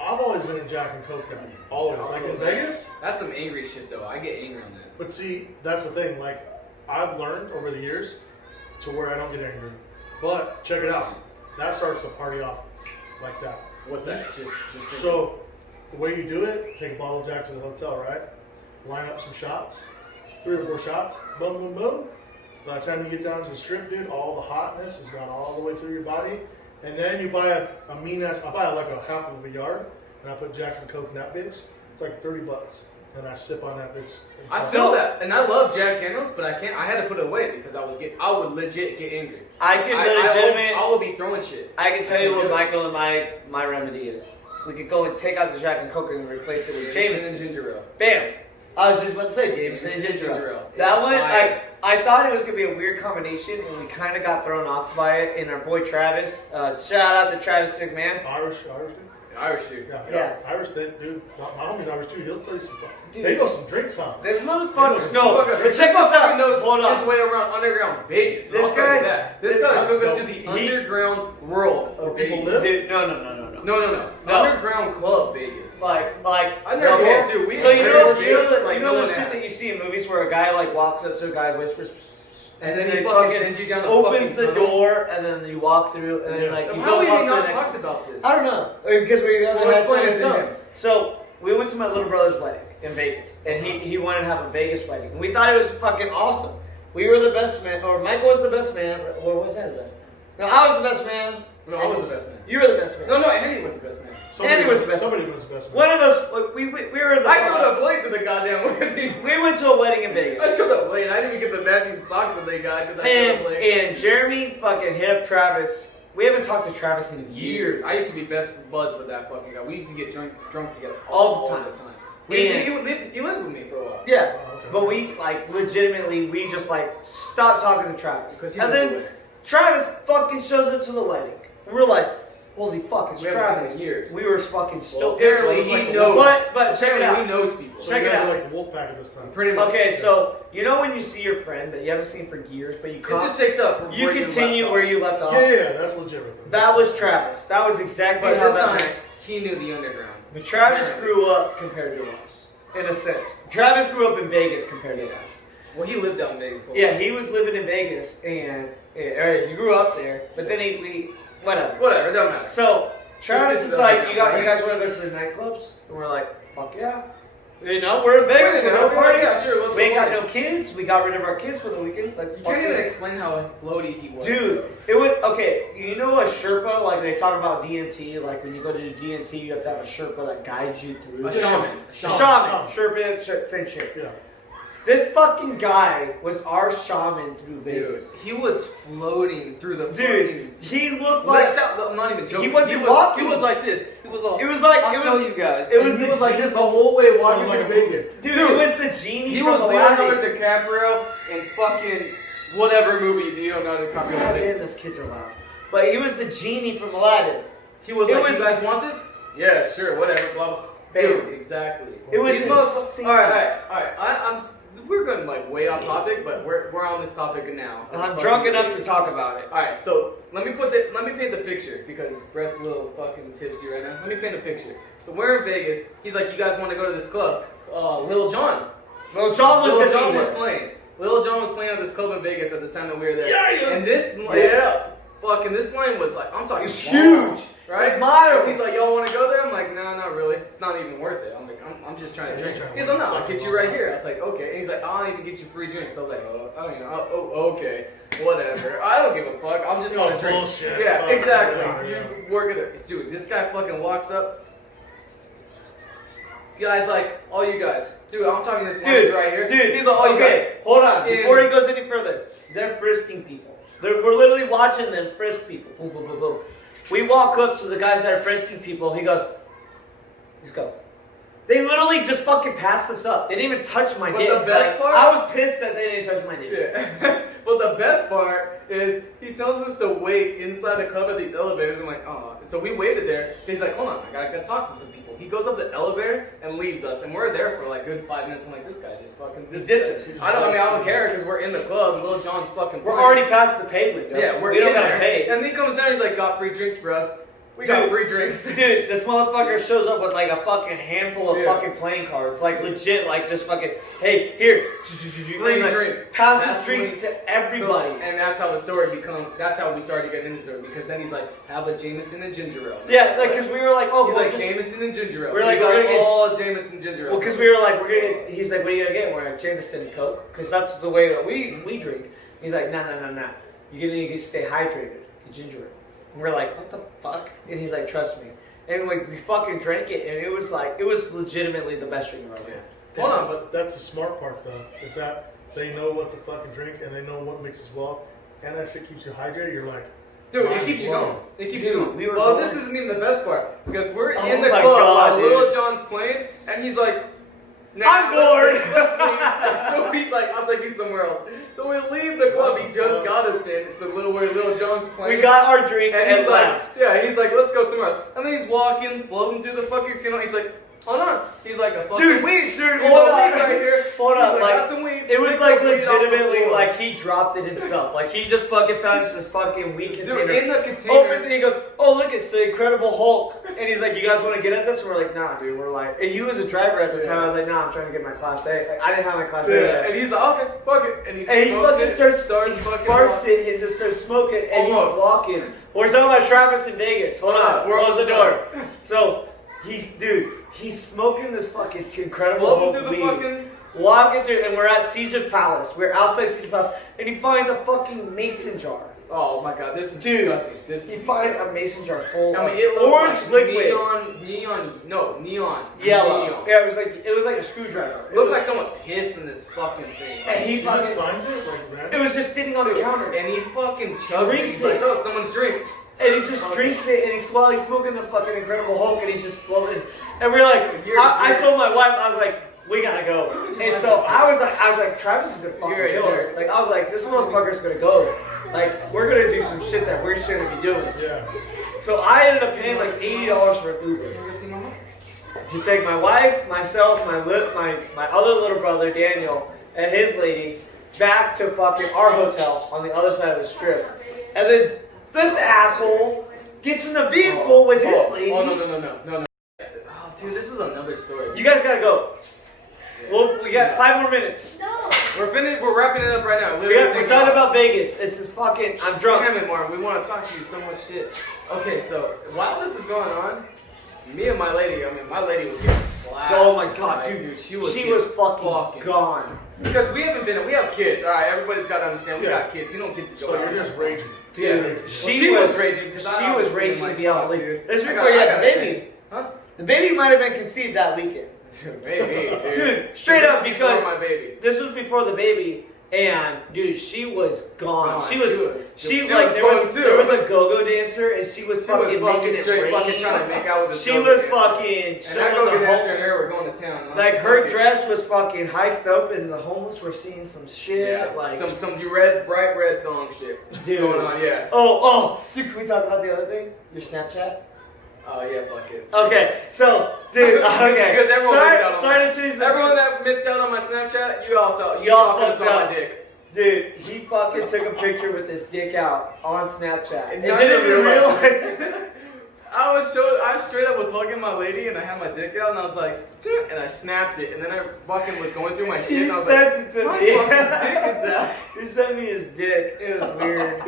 I've always been a Jack and Coke guy. Always. Like in Vegas. That's some angry shit though. I get angry on that. But see, that's the thing. Like, I've learned over the years to where I don't get angry. But check it out. That starts the party off like that. What's that? Just So, the way you do it, take a bottle of Jack to the hotel, right? Line up some shots, 3 or 4 shots, boom, boom, boom. By the time you get down to the strip, dude, all the hotness has gone all the way through your body. And then you buy a mean ass, I buy like a half of a yard, and I put Jack and Coke in that bitch. It's like $30. And I sip on that bitch. I feel that, and I love Jack Daniels, but I can't. I had to put it away because I would legit get angry. I would be throwing shit. I can tell you what Michael and my remedy is. We could go and take out the Jack and Coke and replace it with Jameson and ginger ale. Bam! I was just about to say Jameson and ginger ale. That one, fire. I thought it was gonna be a weird combination, and we kind of got thrown off by it. And our boy Travis, shout out to Travis McMahon. Irish dude. Irish dude. Yeah. Irish dude. My homie's Irish too. He'll tell you some. Dude, they know some drinks on. This motherfucker. No, check this out. Knows Hold on. his way around underground Vegas. This guy took us to the underground world of people Vegas. live? Dude, no. No. Underground club Vegas. Like I never been to. So you know the shit shit that you see in movies where a guy like walks up to a guy, whispers, and then he fucking sends you down the opens fucking the door, and then you walk through, and then like you How go have walk we to the not next. talked about this? I don't know because we haven't had explain it to some. him. So we went to my little brother's wedding in Vegas, and he wanted to have a Vegas wedding, and we thought it was fucking awesome. We were the best man, or Michael was the best man, or was that the best man? No, I was the best man. No, I was the best man. You were the best man. No, Andy was the best man. Somebody was the best man. One of us, we were the. I showed up late to the goddamn wedding. We went to a wedding in Vegas. I showed up late. I didn't even get the matching socks that they got because I showed up late. And Jeremy fucking hit up Travis. We haven't talked to Travis in years. I used to be best buds with that fucking guy. We used to get drunk together all the time. You lived with me for a while. Yeah, but we like legitimately we just like stopped talking to Travis. And then Travis fucking shows up to the wedding. We're like, holy fuck, it's Travis. We were fucking stoked. Apparently he knows. But check it out. He knows people. Check it out. Like the Wolfpack at this time. Pretty much. Okay, so you know when you see your friend that you haven't seen for years, but you just takes up from you continue where you left off. Yeah, that's legit. That was Travis. That was exactly how that went. He knew the underground. But Travis grew up compared to us, in a sense. Travis grew up in Vegas compared to us. Well, he lived out in Vegas. Yeah, he was living in Vegas, and he grew up there. But then whatever, it doesn't matter. So Travis is like, you guys want to go to the nightclubs? And we're like, fuck yeah. You know, we're in Vegas. We're going to party. Yeah, sure, we ain't got no kids. We got rid of our kids for the weekend. Like, you can't even explain how floaty he was. Dude, it would, okay, you know a Sherpa, like they talk about DMT, like when you go to do DMT, you have to have a Sherpa that guides you through. A shaman. Sherpa, same shit. Yeah. This fucking guy was our shaman through Vegas. He was floating through the Dude, he looked like... I'm not even joking. He wasn't walking. He was like this. He was all... It was like... I'll show you guys. It was he was like this the whole way walking like a bacon. Dude, it was the genie He from was Aladdin. Leonardo DiCaprio in fucking whatever movie Leonardo DiCaprio was in. Damn, those kids are loud. But he was the genie from Aladdin. He was like, you guys want this? Yeah, sure, whatever, blah, blah. Dude, exactly. It was Alright. we're going like way off topic, but we're on this topic now. I'm drunk enough to talk about it. All right, so let me paint the picture because Brett's a little fucking tipsy right now. Let me paint a picture. So we're in Vegas. He's like, you guys want to go to this club? Lil Jon was playing. Lil Jon was playing at this club in Vegas at the time that we were there. Yeah. And this line was like, I'm talking It's long, huge. right? It's miles. And he's like, y'all want to go there? I'm like, no, not really. It's not even worth it. I'm like, I'm just trying to drink. He's like, no, I'll get you right here. I was like, okay. And he's like, I'll even get you free drinks. I was like, okay, whatever. I don't give a fuck. I'm just gonna drink. Bullshit. Yeah, Fuck exactly. yeah. You work it, dude. This guy fucking walks up. Guys, like, all you guys. Dude, I'm talking this line right here. Dude, he's like, all you guys. Hold on. Before he goes any further, they're frisking people. We're literally watching them frisk people. Boom, boom, boom, boom. We walk up to the guys that are frisking people. He goes, let's go. They literally just fucking passed us up. They didn't even touch my dick. The best part? I was pissed that they didn't touch my dick. Yeah. But the best part is he tells us to wait inside the club at these elevators. I'm like, oh. So we waited there. He's like, hold on, I gotta talk to some people. He goes up the elevator and leaves us, and we're there for like a good 5 minutes. I'm like, this guy just fucking dipped us. I don't care because we're in the club and Lil Jon's fucking. We're already past the pavement. Yo. Yeah, we don't gotta pay. And he comes down. He's like, got free drinks for us. We got free drinks. Dude, this motherfucker shows up with like a fucking handful of fucking playing cards. Like legit, like just fucking, hey, here. Free drinks. Passes drinks to everybody. So, and that's how the story that's how we started getting into the story. Because then he's like, how about Jameson and ginger ale? Yeah, like, because we were like, oh, he's like, Jameson and ginger ale. We're like, we're gonna get all Jameson ginger ale. Well, because we were like, we're gonna get, he's like, what are you gonna get? We're like, Jameson and Coke. Because that's the way that we drink. He's like, no. You're gonna need to stay hydrated. Get ginger ale. And we're like, what the fuck? And he's like, trust me. And like, we fucking drank it, and it was legitimately the best drink I've ever had. Hold on, but that's the smart part though, is that they know what to fucking drink and they know what mixes well, and that shit keeps you hydrated. You're like, dude, it keeps you going. It keeps you going. Well, this isn't even the best part because we're Oh in the my club God, while Lil Jon's playing, and he's like, I'm bored. Let's leave. So he's like, I'll take you somewhere else. So we leave the club. He just got us in. It's a little where Lil Jon's playing. We got our drink and and he's left. like, yeah, he's like, let's go somewhere else. And then he's walking, floating through the fucking casino. He's like, hold on. He's like, a fucking weed. Dude, he's hold like, on. weed right here. Hold he's on. Like, like got some weed. it was Take like some weed off the legitimately floor. like he dropped it himself. Like he just fucking found this fucking weed container. Dude, in the container. Opens and he goes, oh look, it's the Incredible Hulk. And he's like, you guys want to get at this? And we're like, nah, dude. We're like, and he was a driver at the time. I was like, nah, I'm trying to get my Class A. Like, I didn't have my Class A yet. And he's like, okay, fuck it. And he fucking starts he fucking sparks it and just starts smoking and he's walking. We're talking about Travis in Vegas. Hold on, close the door. So he's smoking this fucking Incredible Hulk weed. Walking through, and we're at Caesar's Palace. We're outside Caesar's Palace, and he finds a fucking mason jar. Oh my god, this is disgusting. He finds a mason jar full of it orange like liquid. Neon. Yellow. Neon. Yeah, it was like a screwdriver. It looked like someone pissed in this fucking thing. And he just finds it like random? It was just sitting on the counter. And he fucking chugs Drinks it. He's it. like, oh, someone's drink. And he just drinks it, and while he's smoking the fucking Incredible Hulk, and he's just floating. And we're like, I told my wife, I was like, we gotta go. And so I was like, Travis is gonna fucking kill us. Like I was like, this motherfucker's gonna go. Like we're gonna do some shit that we're just gonna be doing. Yeah. So I ended up paying like $80 for an Uber to take my wife, myself, my other little brother Daniel, and his lady back to fucking our hotel on the other side of the strip. And then this asshole gets in the vehicle with his lady. Oh no. Oh, dude, this is another story. You guys gotta go. Well, we got 5 more minutes. No. We're wrapping it up right now. We're talking about Vegas. This is fucking. I'm drunk. Damn it, Mark. We want to talk to you so much shit. Okay, so while this is going on, me and my lady was getting flashed. Oh my god, dude. She was fucking gone. Because we have kids. All right, everybody's got to understand. We got kids. You don't get to go. So you're just raging. Dude, she was raging. She was raging to be out. This week I where you had got the baby. Huh? The baby might have been conceived that weekend. Maybe, dude, straight up, because my baby. This was before the baby, and dude, she was gone. She was like there was a go-go dancer, and she was fucking making it straight, rain. fucking trying to make out with the She was fucking and showing that go-go the dancer and her were going to town. Like her dress was fucking hiked up, and the homeless were seeing some shit. Like some bright red thong shit dude. going on. Yeah. Oh, dude, can we talk about the other thing? Your Snapchat. Oh yeah, fuck it. Okay, so dude, okay. Because everyone missed out on sorry to change that. Everyone that missed out on my Snapchat, you all Y'all fucking fucked saw up. my dick. Dude, he fucking took a picture with his dick out on Snapchat and I didn't even realize realize. I straight up was hugging my lady and I had my dick out and I was like, and I snapped it and then I fucking was going through my shit He and I was sent like, it to my me. fucking dick is out. He sent me his dick. It was weird.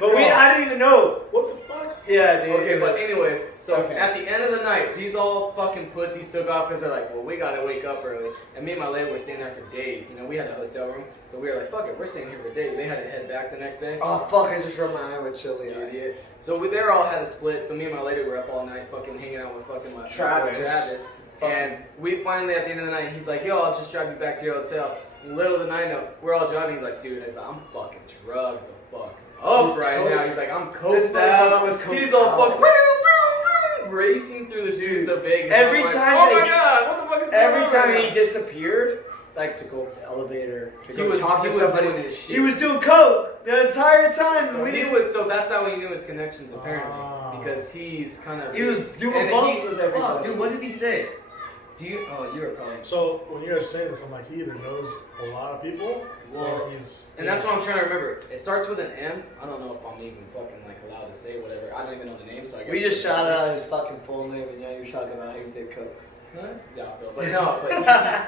But I didn't even know. What the fuck? Yeah, dude. Okay, but anyways, so Okay. at the end of the night, these all fucking pussies took off because they're like, well, we gotta wake up early. And me and my lady were staying there for days. You know, we had a hotel room, so we were like, fuck it, we're staying here for days. They had to head back the next day. Oh fuck! I just rubbed my eye with chili. You idiot. So we there all had a split. So me and my lady were up all night, fucking hanging out with fucking my Travis. And we finally at the end of the night, he's like, yo, I'll just drive you back to your hotel. Little did I know, we're all driving. He's like, dude, I'm fucking drugged the fuck up He's right coked. now. He's like, I'm This coked motherfucker out. was coked He's all out. fucking racing through the streets of Vegas. Every I'm like, time oh they- my god, what the fuck is going Every on time right he now? disappeared, like to go up the elevator, to He go was- talk he to was somebody, doing his shit. he was doing coke the entire time. So We he didn't- was, so that's how he knew his connections apparently, Ah. because he's kind of. He was doing and bumps with everybody. Oh, dude, what did he say? Do you? Oh, you were probably. So when you guys say this, I'm like, he either knows a lot of people, Well, or he's. And that's what I'm trying to remember. It starts with an M. I don't know if I'm even fucking like allowed to say whatever. I don't even know the name, so I guess. We just shouted out his fucking full name, and yeah, you're talking about he did coke. Huh? Yeah, I feel. But no, but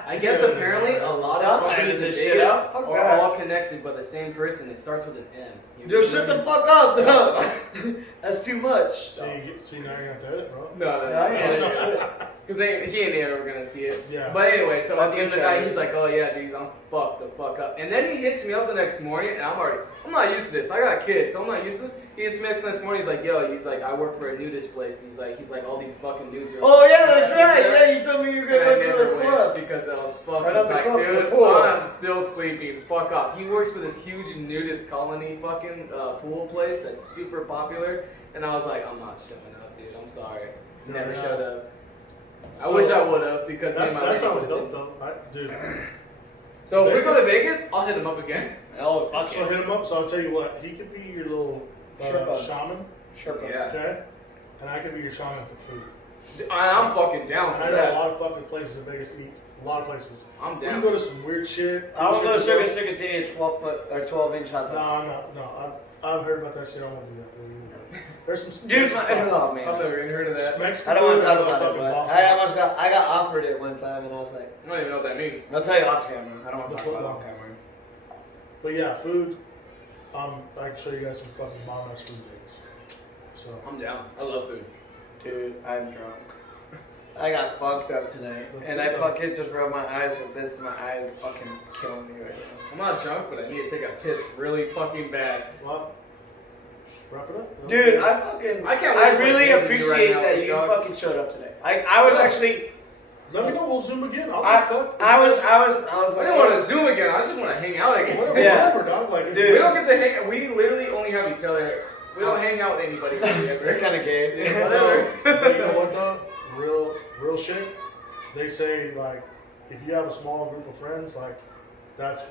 I guess apparently a lot I'm of not companies editing in this shit Vegas out. Fuck are that. all connected by the same person. It starts with an M. You Just know shut the what fuck up. That's too much. See, now you're gonna have to edit, bro. I mean? No, Yeah, I get no, it. no. Because he ain't ever gonna see it. Yeah. But anyway, so at the end of the night, Travis. he's like, oh yeah, dude, I'm fucked the fuck up. And then he hits me up the next morning, and I'm not used to this. I got kids, so I'm not used to this. He hits me up the next morning, he's like, yo, I work for a nudist place. He's like, all these fucking nudes are. Oh yeah, that's right. Yeah, you told me you were And I gonna go never to the went club. because I was fucking Right out the like, club to the dude, pool. I'm still sleeping. Fuck off. He works for this huge nudist colony fucking pool place that's super popular. And I was like, I'm not showing up, dude. I'm sorry. Never Yeah. showed up. I So, wish I would have because me That, and my that lady sounds would've dope, did. though. Dude. So if we go to Vegas? Vegas, I'll hit him up again. Oh fuck So hit him up. So I'll tell you what. He could be your little Sherpa. shaman, Sherpa. Yeah. okay? And I could be your shaman for food. I'm fucking down And for I know a that. lot of fucking places in Vegas to eat. A lot of places. I'm We can down. go to some weird shit. I want to go to Shit, Circus Circus City at 12 foot or 12-inch hot No, dog. I'm not. No, I've heard about that shit. I won't do that. There's some. Dude, some my, oh man. I've never even heard of that. Mexican I don't want food to talk and about it, fucking but Boston. I got offered it one time, and I was like, I don't even know what that means. I'll tell you off camera. I don't want The to talk about it football. on camera. But yeah, food. I can show you guys some fucking bomb ass food things. So I'm down. I love food. Dude, I'm drunk. I got fucked up tonight, Let's and go I then. fucking just rubbed my eyes with this. My eyes are fucking killing me right now. I'm not drunk, but I need to take a piss really fucking bad. well, wrap it up. Dude, I fucking. I can't wait I to play really games with you appreciate right now, that you dog. fucking showed up today. I was actually. Let me know. We'll zoom again. I was I didn't want to Zoom again. I just want to hang out again. Whatever, Yeah. whatever, dog. Like, Dude. We don't get to hang. We literally only have each other. We don't hang out with anybody really ever. It's kind of gay. Yeah, whatever. But you know what though? Real shit. They say like, if you have a small group of friends, like, that's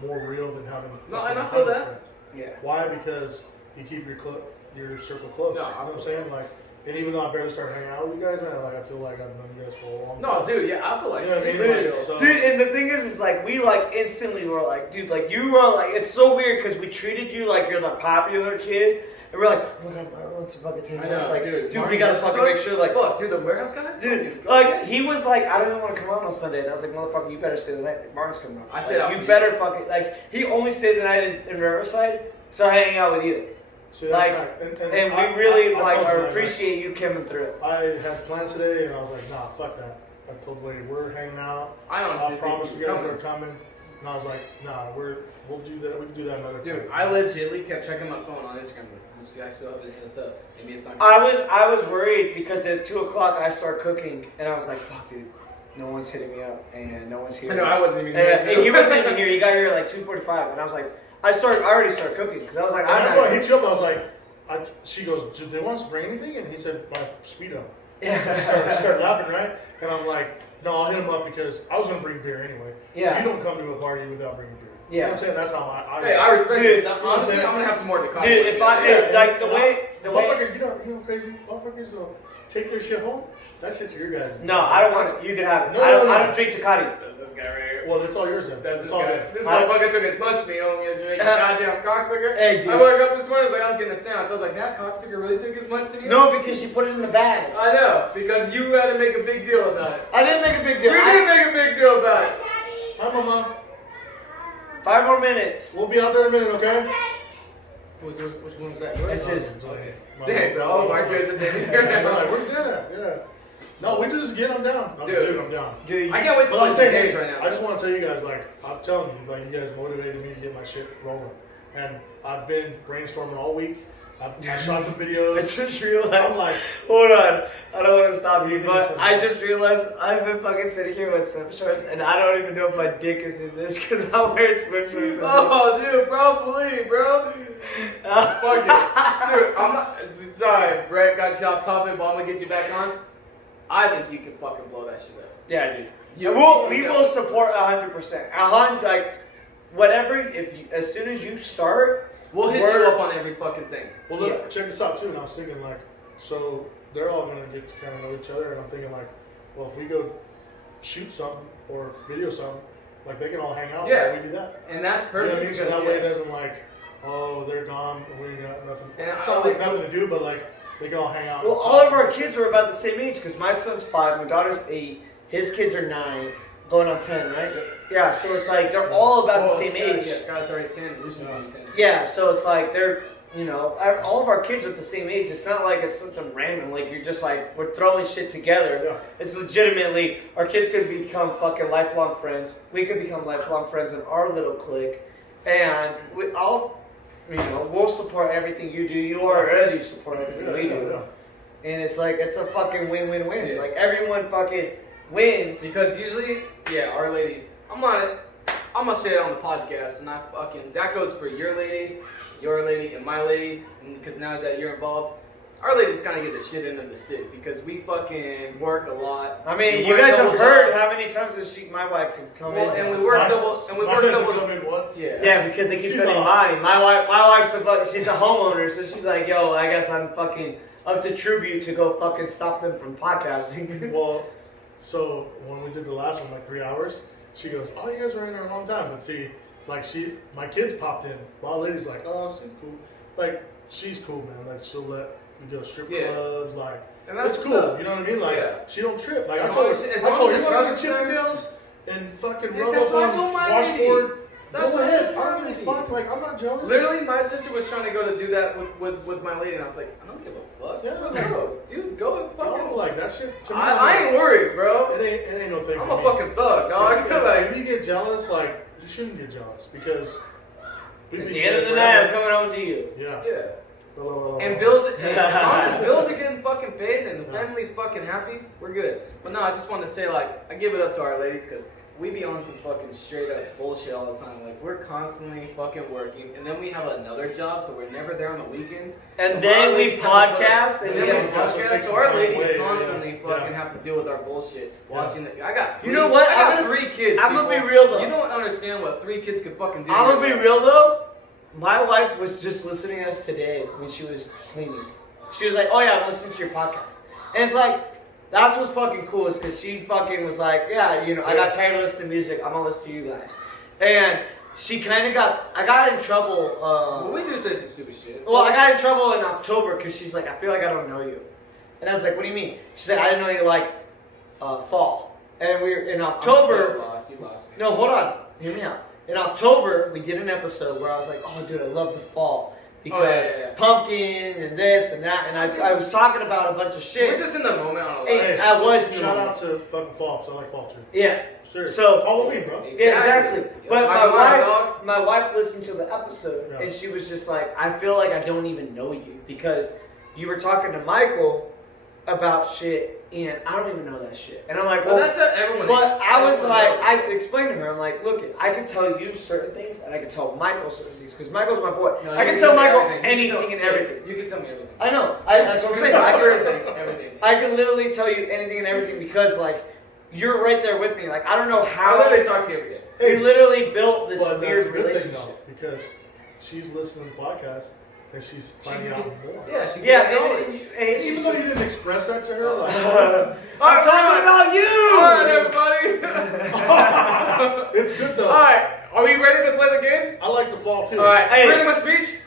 more real than having. No, fucking and I feel 100 that. friends. Yeah. Why? Because you keep your circle close. No, you know what I'm saying? Like, and even though I barely started hanging out with you guys, man, like I feel like I've known you guys for a long time. No, dude. Yeah, I feel like Yeah, super dude. chill. So- Dude, and the thing is like we like instantly were like, dude, like you were like, it's so weird because we treated you like you're the popular kid, and we're like, oh my god, Martin wants to fucking take I know, like, dude. we Martin gotta just fucking does- make sure, like, Fuck, dude, the warehouse guys. dude, like he was like, I don't even want to come out on Sunday, and I was like, motherfucker, you better stay the night. Like, Martin's coming out. I stayed out You with better fucking like. He only stayed the night in Riverside, so I hang out with you, So that's like, tight. and I- we really I like told you that, appreciate you coming through. I had plans today, and I was like, nah, fuck that. I told the lady we're hanging out. I honestly I promised think you guys coming. we were coming, and I was like, nah, we'll do that. We can do that another time. Dude, I legitly kept checking my phone on Instagram. Let's see, I still haven't hit us up. Maybe it's not. I was worried because at 2:00 I start cooking, and I was like, fuck, dude, no one's hitting me up, and no one's here. I know I wasn't even And, here. he wasn't even here. He got here at like 2:45, and I was like, I already started cooking because I was like, And I'm that's not. why I hit you up. I was like, she goes, did they want us to bring anything? And he said, my Speedo. She Yeah. started laughing, right? And I'm like, no, I'll hit him up because I was going to bring beer anyway. Yeah. You don't come to a party without bringing beer. You Yeah. know what I'm saying? That's how I Hey, I respect Dude, it. Honestly, I'm gonna have some more to come. Dude, if I Yeah, like the way motherfuckers, you know crazy motherfuckers. take your shit home. That shit's your guys'. No, I don't want it. You can have it. No, I don't drink Tecate. That's this guy right here. Well, that's all yours then. That's It's this all guy. good. This motherfucker took his lunch meat home yesterday. You goddamn cocksucker. Hey, dude. I woke up this morning, I was like, I'm getting a sandwich. I was like, that cocksucker really took his lunch to me? No, because you put it in the bag. I know, because you had to make a big deal about it. I didn't make a big deal. You did make a big deal about it. Hi, Mama. 5 more minutes. We'll be out there in a minute, okay? Which one was that? This is. Dang, so all my kids have been We're here. like, where's Dad at? Yeah. No, we just get. I'm down. Dude. I'm down. Dude, I can't wait to But play I'm some saying, games hey, right now. I just want to tell you guys, like, I'm telling you, like, you guys motivated me to get my shit rolling. And I've been brainstorming all week. I shot some I videos. just realized. I'm like, Hold on. I don't want to stop you, You but think I it's just realized I've been fucking sitting here with swim shorts, and I don't even know if my dick is in this because I'm wearing swim shorts. Oh, dude, probably, bro. Fuck it. Dude, I'm not. Sorry, Brett got you off topic, but I'm gonna get you back on. I think you can fucking blow that shit up. Yeah, dude. You- We will support 100%. 100, like, whatever. If you, as soon as you start, We'll hit you up on every fucking thing. well, look, check this out, too. And I was thinking, like, so they're all going to get to kind of know each other. And I'm thinking, like, well, if we go shoot something or video something, like, they can all hang out Yeah. while we do that. And that's You know what perfect. I mean? So because, that way it yeah. doesn't, like, oh, they're gone, we ain't got nothing. And I Not always like nothing to do, but, like, they can all hang out. well, and all talk. of our kids are about the same age because my son's 5, my daughter's 8, his kids are 9, going on 10, right? Yeah, so it's like they're all about the same age. Yeah, Scott's already 10. Lucy's already 10. Yeah, so it's like they're, you know, all of our kids are at the same age. It's not like it's something random. Like you're just like we're throwing shit together. Yeah. It's legitimately our kids could become fucking lifelong friends. We could become lifelong friends in our little clique, and we all, you know, we'll support everything you do. You already support everything we do, Yeah. and it's like it's a fucking win-win-win. Yeah. Like everyone fucking wins. Because usually, yeah, our ladies, I'm gonna say it on the podcast, and that goes for your lady, and my lady, because now that you're involved, our ladies kind of get the shit end of the stick because we fucking work a lot. I mean, We you work guys have double heard jobs. how many times my wife can come Well, in. and we work double, Come in once. Yeah. Yeah, because they keep She's spending all- money. My wife's the fuck. She's a homeowner, so she's like, yo, I guess I'm fucking up to tribute to go fucking stop them from podcasting. Well, so when we did the last one, like 3 hours, she goes, "Oh, you guys were in there a long time." But see, like my kids popped in. My lady's like, "Oh, she's cool." Like she's cool, man. Like she'll let me go to strip Yeah. clubs. Like And that's it's what's cool. up. You know what I mean? Like Yeah. she don't trip. Like I As told her, long as- as I long told as her, the you want trust to is chipping there. deals and fucking Yeah, rub that's up what I on told my lady. washboard. That's Go what I ahead. told I my don't give a lady. fuck. Like I'm not jealous. Literally, my sister was trying to go to do that with my lady, and I was like, I don't give a fuck. Yeah. No, dude, go and fucking. No, like that shit. To me, I ain't worried, bro. It ain't no thing. I'm for a me. fucking thug, dog. If, Like, if you get jealous, like you shouldn't get jealous because we At be the end of the together night, I'm forever. coming home to you. Yeah. yeah. Blah, blah, blah, blah, And blah. bills, as long as bills are getting fucking paid and the Yeah. family's fucking happy, we're good. But no, I just want to say, like, I give it up to our ladies because we be on some fucking straight up bullshit all the time. Like, we're constantly fucking working, and then we have another job, so we're never there on the weekends. And So then our we ladies have to- podcast, and and then we we have also podcast, take so some our time ladies away, constantly yeah. fucking have to deal with our bullshit. Watching the, I got You know what? I got I'm gonna- 3 kids. I'm gonna people. be real, though. You don't understand what 3 kids could fucking do. I'm gonna be real though. My wife was just listening to us today when she was cleaning. She was like, "Oh yeah, I'm listening to your podcast," and it's like, that's what's fucking cool is because she fucking was like, "Yeah, you know, I got tired of listening to music. I'm gonna listen to you guys," and she kind of I got in trouble. Well, we do say some stupid shit. Well, I got in trouble in October because she's like, I feel like I don't know you. And I was like, what do you mean? She said, I didn't know you liked fall. And we were in October. You lost me. No, hold on. Hear me out. In October, we did an episode where I was like, oh, dude, I love the fall. Because yeah. pumpkin and this and that. And I was talking about a bunch of shit. We're just in the moment on a lot. Hey, I was in the Shout moment. out to fucking fall because I like fall too. Yeah. Sure. So- Halloween, bro. Yeah, exactly. But dog. my wife listened to the episode Yeah. and she was just like, I feel like I don't even know you because you were talking to Michael about shit and I don't even know that shit. And I'm like, Well, well, that's a, everyone. but I was everyone like, knows. I explained to her, I'm like, look, I can tell you certain things and I can tell Michael certain things because Michael's my boy. No, I you can tell me Michael everything. You can anything and tell- everything. You can tell me everything. I know. That's what I'm saying. I can, Everything. I can literally tell you anything and everything because like you're right there with me. Like I don't know I how. literally talk to you every day. We literally built this But weird that's a good thing relationship. though because she's listening to the podcast and she's finding out more. Yeah, she Yeah, can knowledge. and Even though you didn't express that to her, like, I'm talking about you. All right, everybody. it's good though. All right, are we ready to play the game? I like the fall too. All right, Hey. ready my speech?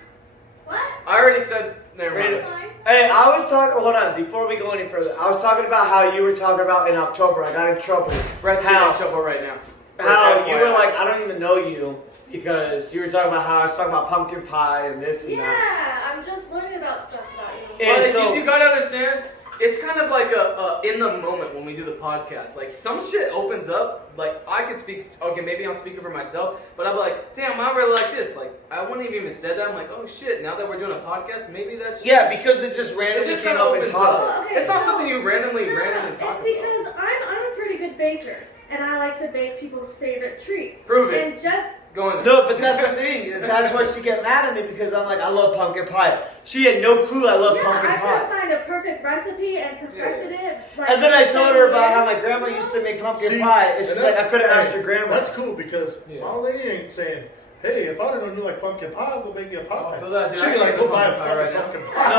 What? I already said. Never mind. That's fine. Hey, I was talking. Hold on, before we go any further, I was talking about how you were talking about in October. I got in trouble. Brett's How? in trouble right now. How you FYI. were like, I don't even know you because you were talking about how I was talking about pumpkin pie and this and that. Yeah, I'm just learning about stuff about you. And Well, so- you gotta understand, it's kind of like a in the moment when we do the podcast. Like some shit opens up. Like I could speak. Okay, maybe I'm speaking for myself, but I'm like, damn, I really like this. Like I wouldn't have even said that. I'm like, oh shit. Now that we're doing a podcast, maybe that's Yeah, because it just randomly It just came kinda up and opens talked. up. Well, okay, It's not so- something you randomly No, talk about. it's because I'm a pretty good baker, and I like to bake people's favorite treats. Prove it. And just Go in there. No, but that's the thing. That's why she get mad at me because I'm like, I love pumpkin pie. She had no clue I love yeah, pumpkin I pie. could find a perfect recipe and perfected it. Like, And then I told her about how my 7 grandma years, used to make pumpkin See, pie. And she's and like, that's- I could have asked hey, your grandma. That's cool because Yeah. my old lady ain't saying, hey, if I'd have known you like pumpkin pie, I'll go make you a pie. Oh, that, dude, She'd I be like, can go buy a make pumpkin pie right now. pumpkin pie.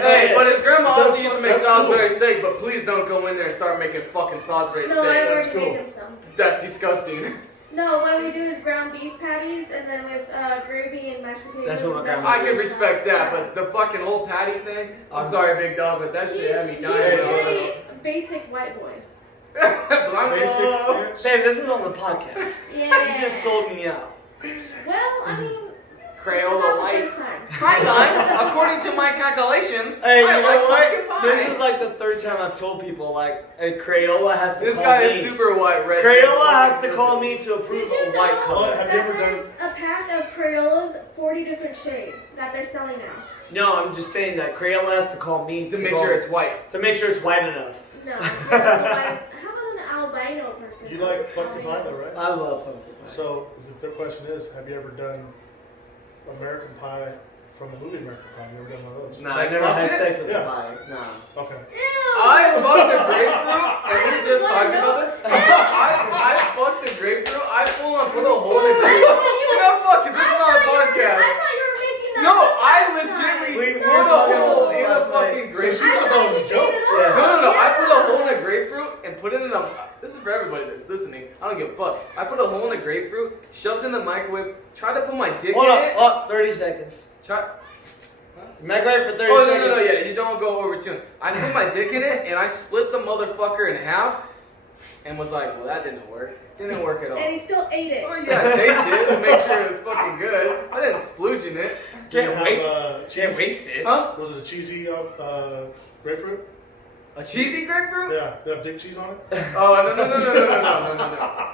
No. Hey, but his grandma also That's- used to make that's Salisbury cool. steak, but please don't go in there and start making fucking Salisbury No, I steak. already that's cool. made him some. That's disgusting. No, what we do is ground beef patties, and then with gravy and mashed potatoes. That's what my and grandma I vegetables. can respect that, but the fucking old patty thing, I'm sorry, big dog, but that He's, shit had me he's dying. a when I was very basic white boy. like, Blanco. Basic, bitch. Babe, this is on the podcast. Yeah. You just sold me out. Well, I mean, Crayola it's not the white. first time. Hi guys, according to my calculations, Hey, I you know like what? pumpkin This is pie. like the third time I've told people, like, hey, Crayola has to This call guy me. is super white, red. Crayola has to call me to Did approve you a white know color. Have that you ever there's a pack of Crayolas, 40 different shades that they're selling now? No, I'm just saying that Crayola has to call me To make go- sure it's white. to make sure it's white enough. No. How about an albino person? You like pumpkin pie though, right? I love pumpkin pie. So the question is, have you ever done American Pie from the movie American Pie? You ever done one of those? Nah, I never had fucked sex with Yeah. a pie. Nah. Okay. Ew. I fucked a grapefruit, and we just I talked know. about this. I fucked a grapefruit. I full on put a hole in a grapefruit. You know, fuck it. This is not a I podcast. thought you were making that No, up I last legitimately We put were a talking hole about in this a last fucking night. So she grapefruit. thought that was a joke. Yeah. No. I put a Yeah. hole in a grapefruit and put it in a. This is for everybody that's listening. I don't give a fuck. I put a hole in a grapefruit, shoved in the microwave, tried to put my dick Hold in up. it. Oh, 30 seconds. Try. Microwave for 30 Oh seconds. no, yeah, you don't go over tune. I put my dick in it and I split the motherfucker in half, and was like, well, that didn't work. Didn't work at all. And he still ate it. Oh yeah, I tasted it to make sure it was fucking good. I didn't splooge in it. Did you Can't have, wait. cheese? waste it. Huh? Was it a cheesy grapefruit? A cheesy grapefruit? Yeah. They have dick cheese on it? Oh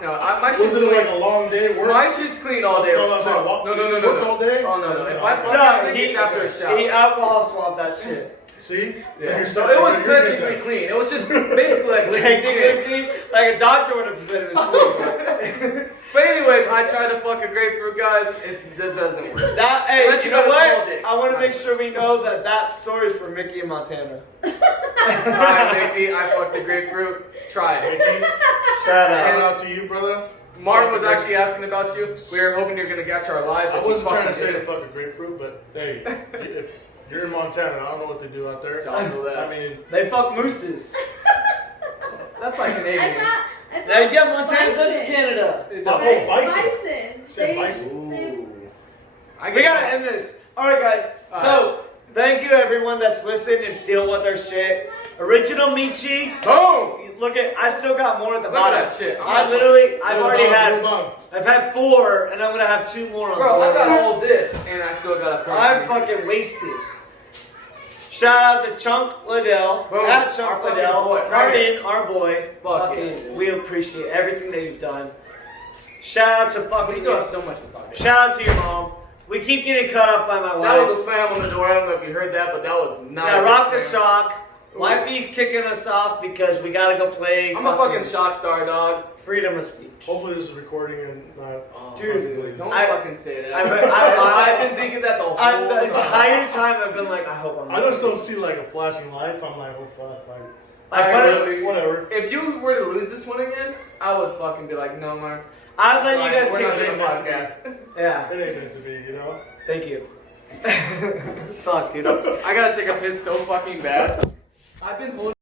no. My Was shit's it like clean. a long day work? My shit's clean all day. No, I'm sorry, walk- No. work all day? Oh no. If I fuck No, that thing, he, it's after a shower. he alcohol swapped that shit. See? Yeah. So it was technically clean. It was just basically like liquid skin. Technically, like a doctor would have said it was clean. But anyways, I tried to fuck a grapefruit, guys. This doesn't work. That, hey, Unless you you know got a small what? dick. I want to make sure we know that that story is for Mickey and Montana. Alright, Mickey, I fucked a grapefruit. Try it. Mickey, Shout shout out. out to you, brother. Mark was actually asking about you. We were hoping you're gonna catch our live. I but you wasn't trying to fucking say to did. fuck a grapefruit, but hey, if you're in Montana, I don't know what they do out there. Y'all know that. I mean, They fuck mooses. That's like I Canadian. thought Now, yeah, Montana bison. touches Canada. oh, bison. Bison. Said bison. Ooh. I We get gotta end this. Alright, guys. So, thank you everyone that's listened and deal with our shit. Original Michi. Boom! Look at, I still got more at the Look at bottom. that shit. I've already Hold had, on. I've had 4, and I'm gonna have 2 more on Bro, I the got list. all this, and I still got a I'm fucking wasted. Shout out to Chunk Liddell, Boom. at Chunk Our fucking Liddell, boy. Martin, our boy. Fuck Fucking, yeah. we appreciate everything that you've done. Shout out to We fucking, still have so much to talk about. shout out to your mom. We keep getting cut up by my wife. That was a slam on the door. I don't know if you heard that, but that was not. Yeah, a good rock the slam. shock. Wifey's kicking us off because we gotta go play. I'm a fucking shock star, dog. freedom of speech. Hopefully this is recording and not. Oh, Dude, don't I- fucking say that. I've been thinking that the whole The time. entire time I've been like, I hope I'm. I just don't see like a flashing light, so I'm like, oh fuck, like I I put it. really- whatever. If you were to lose this one again, I would fucking be like, no, Mark. I'll let you guys We're kick not it doing in. a podcast. Yeah. It ain't meant to be, you know. Thank you. Fuck, dude. I gotta take a piss so fucking bad. I've been holding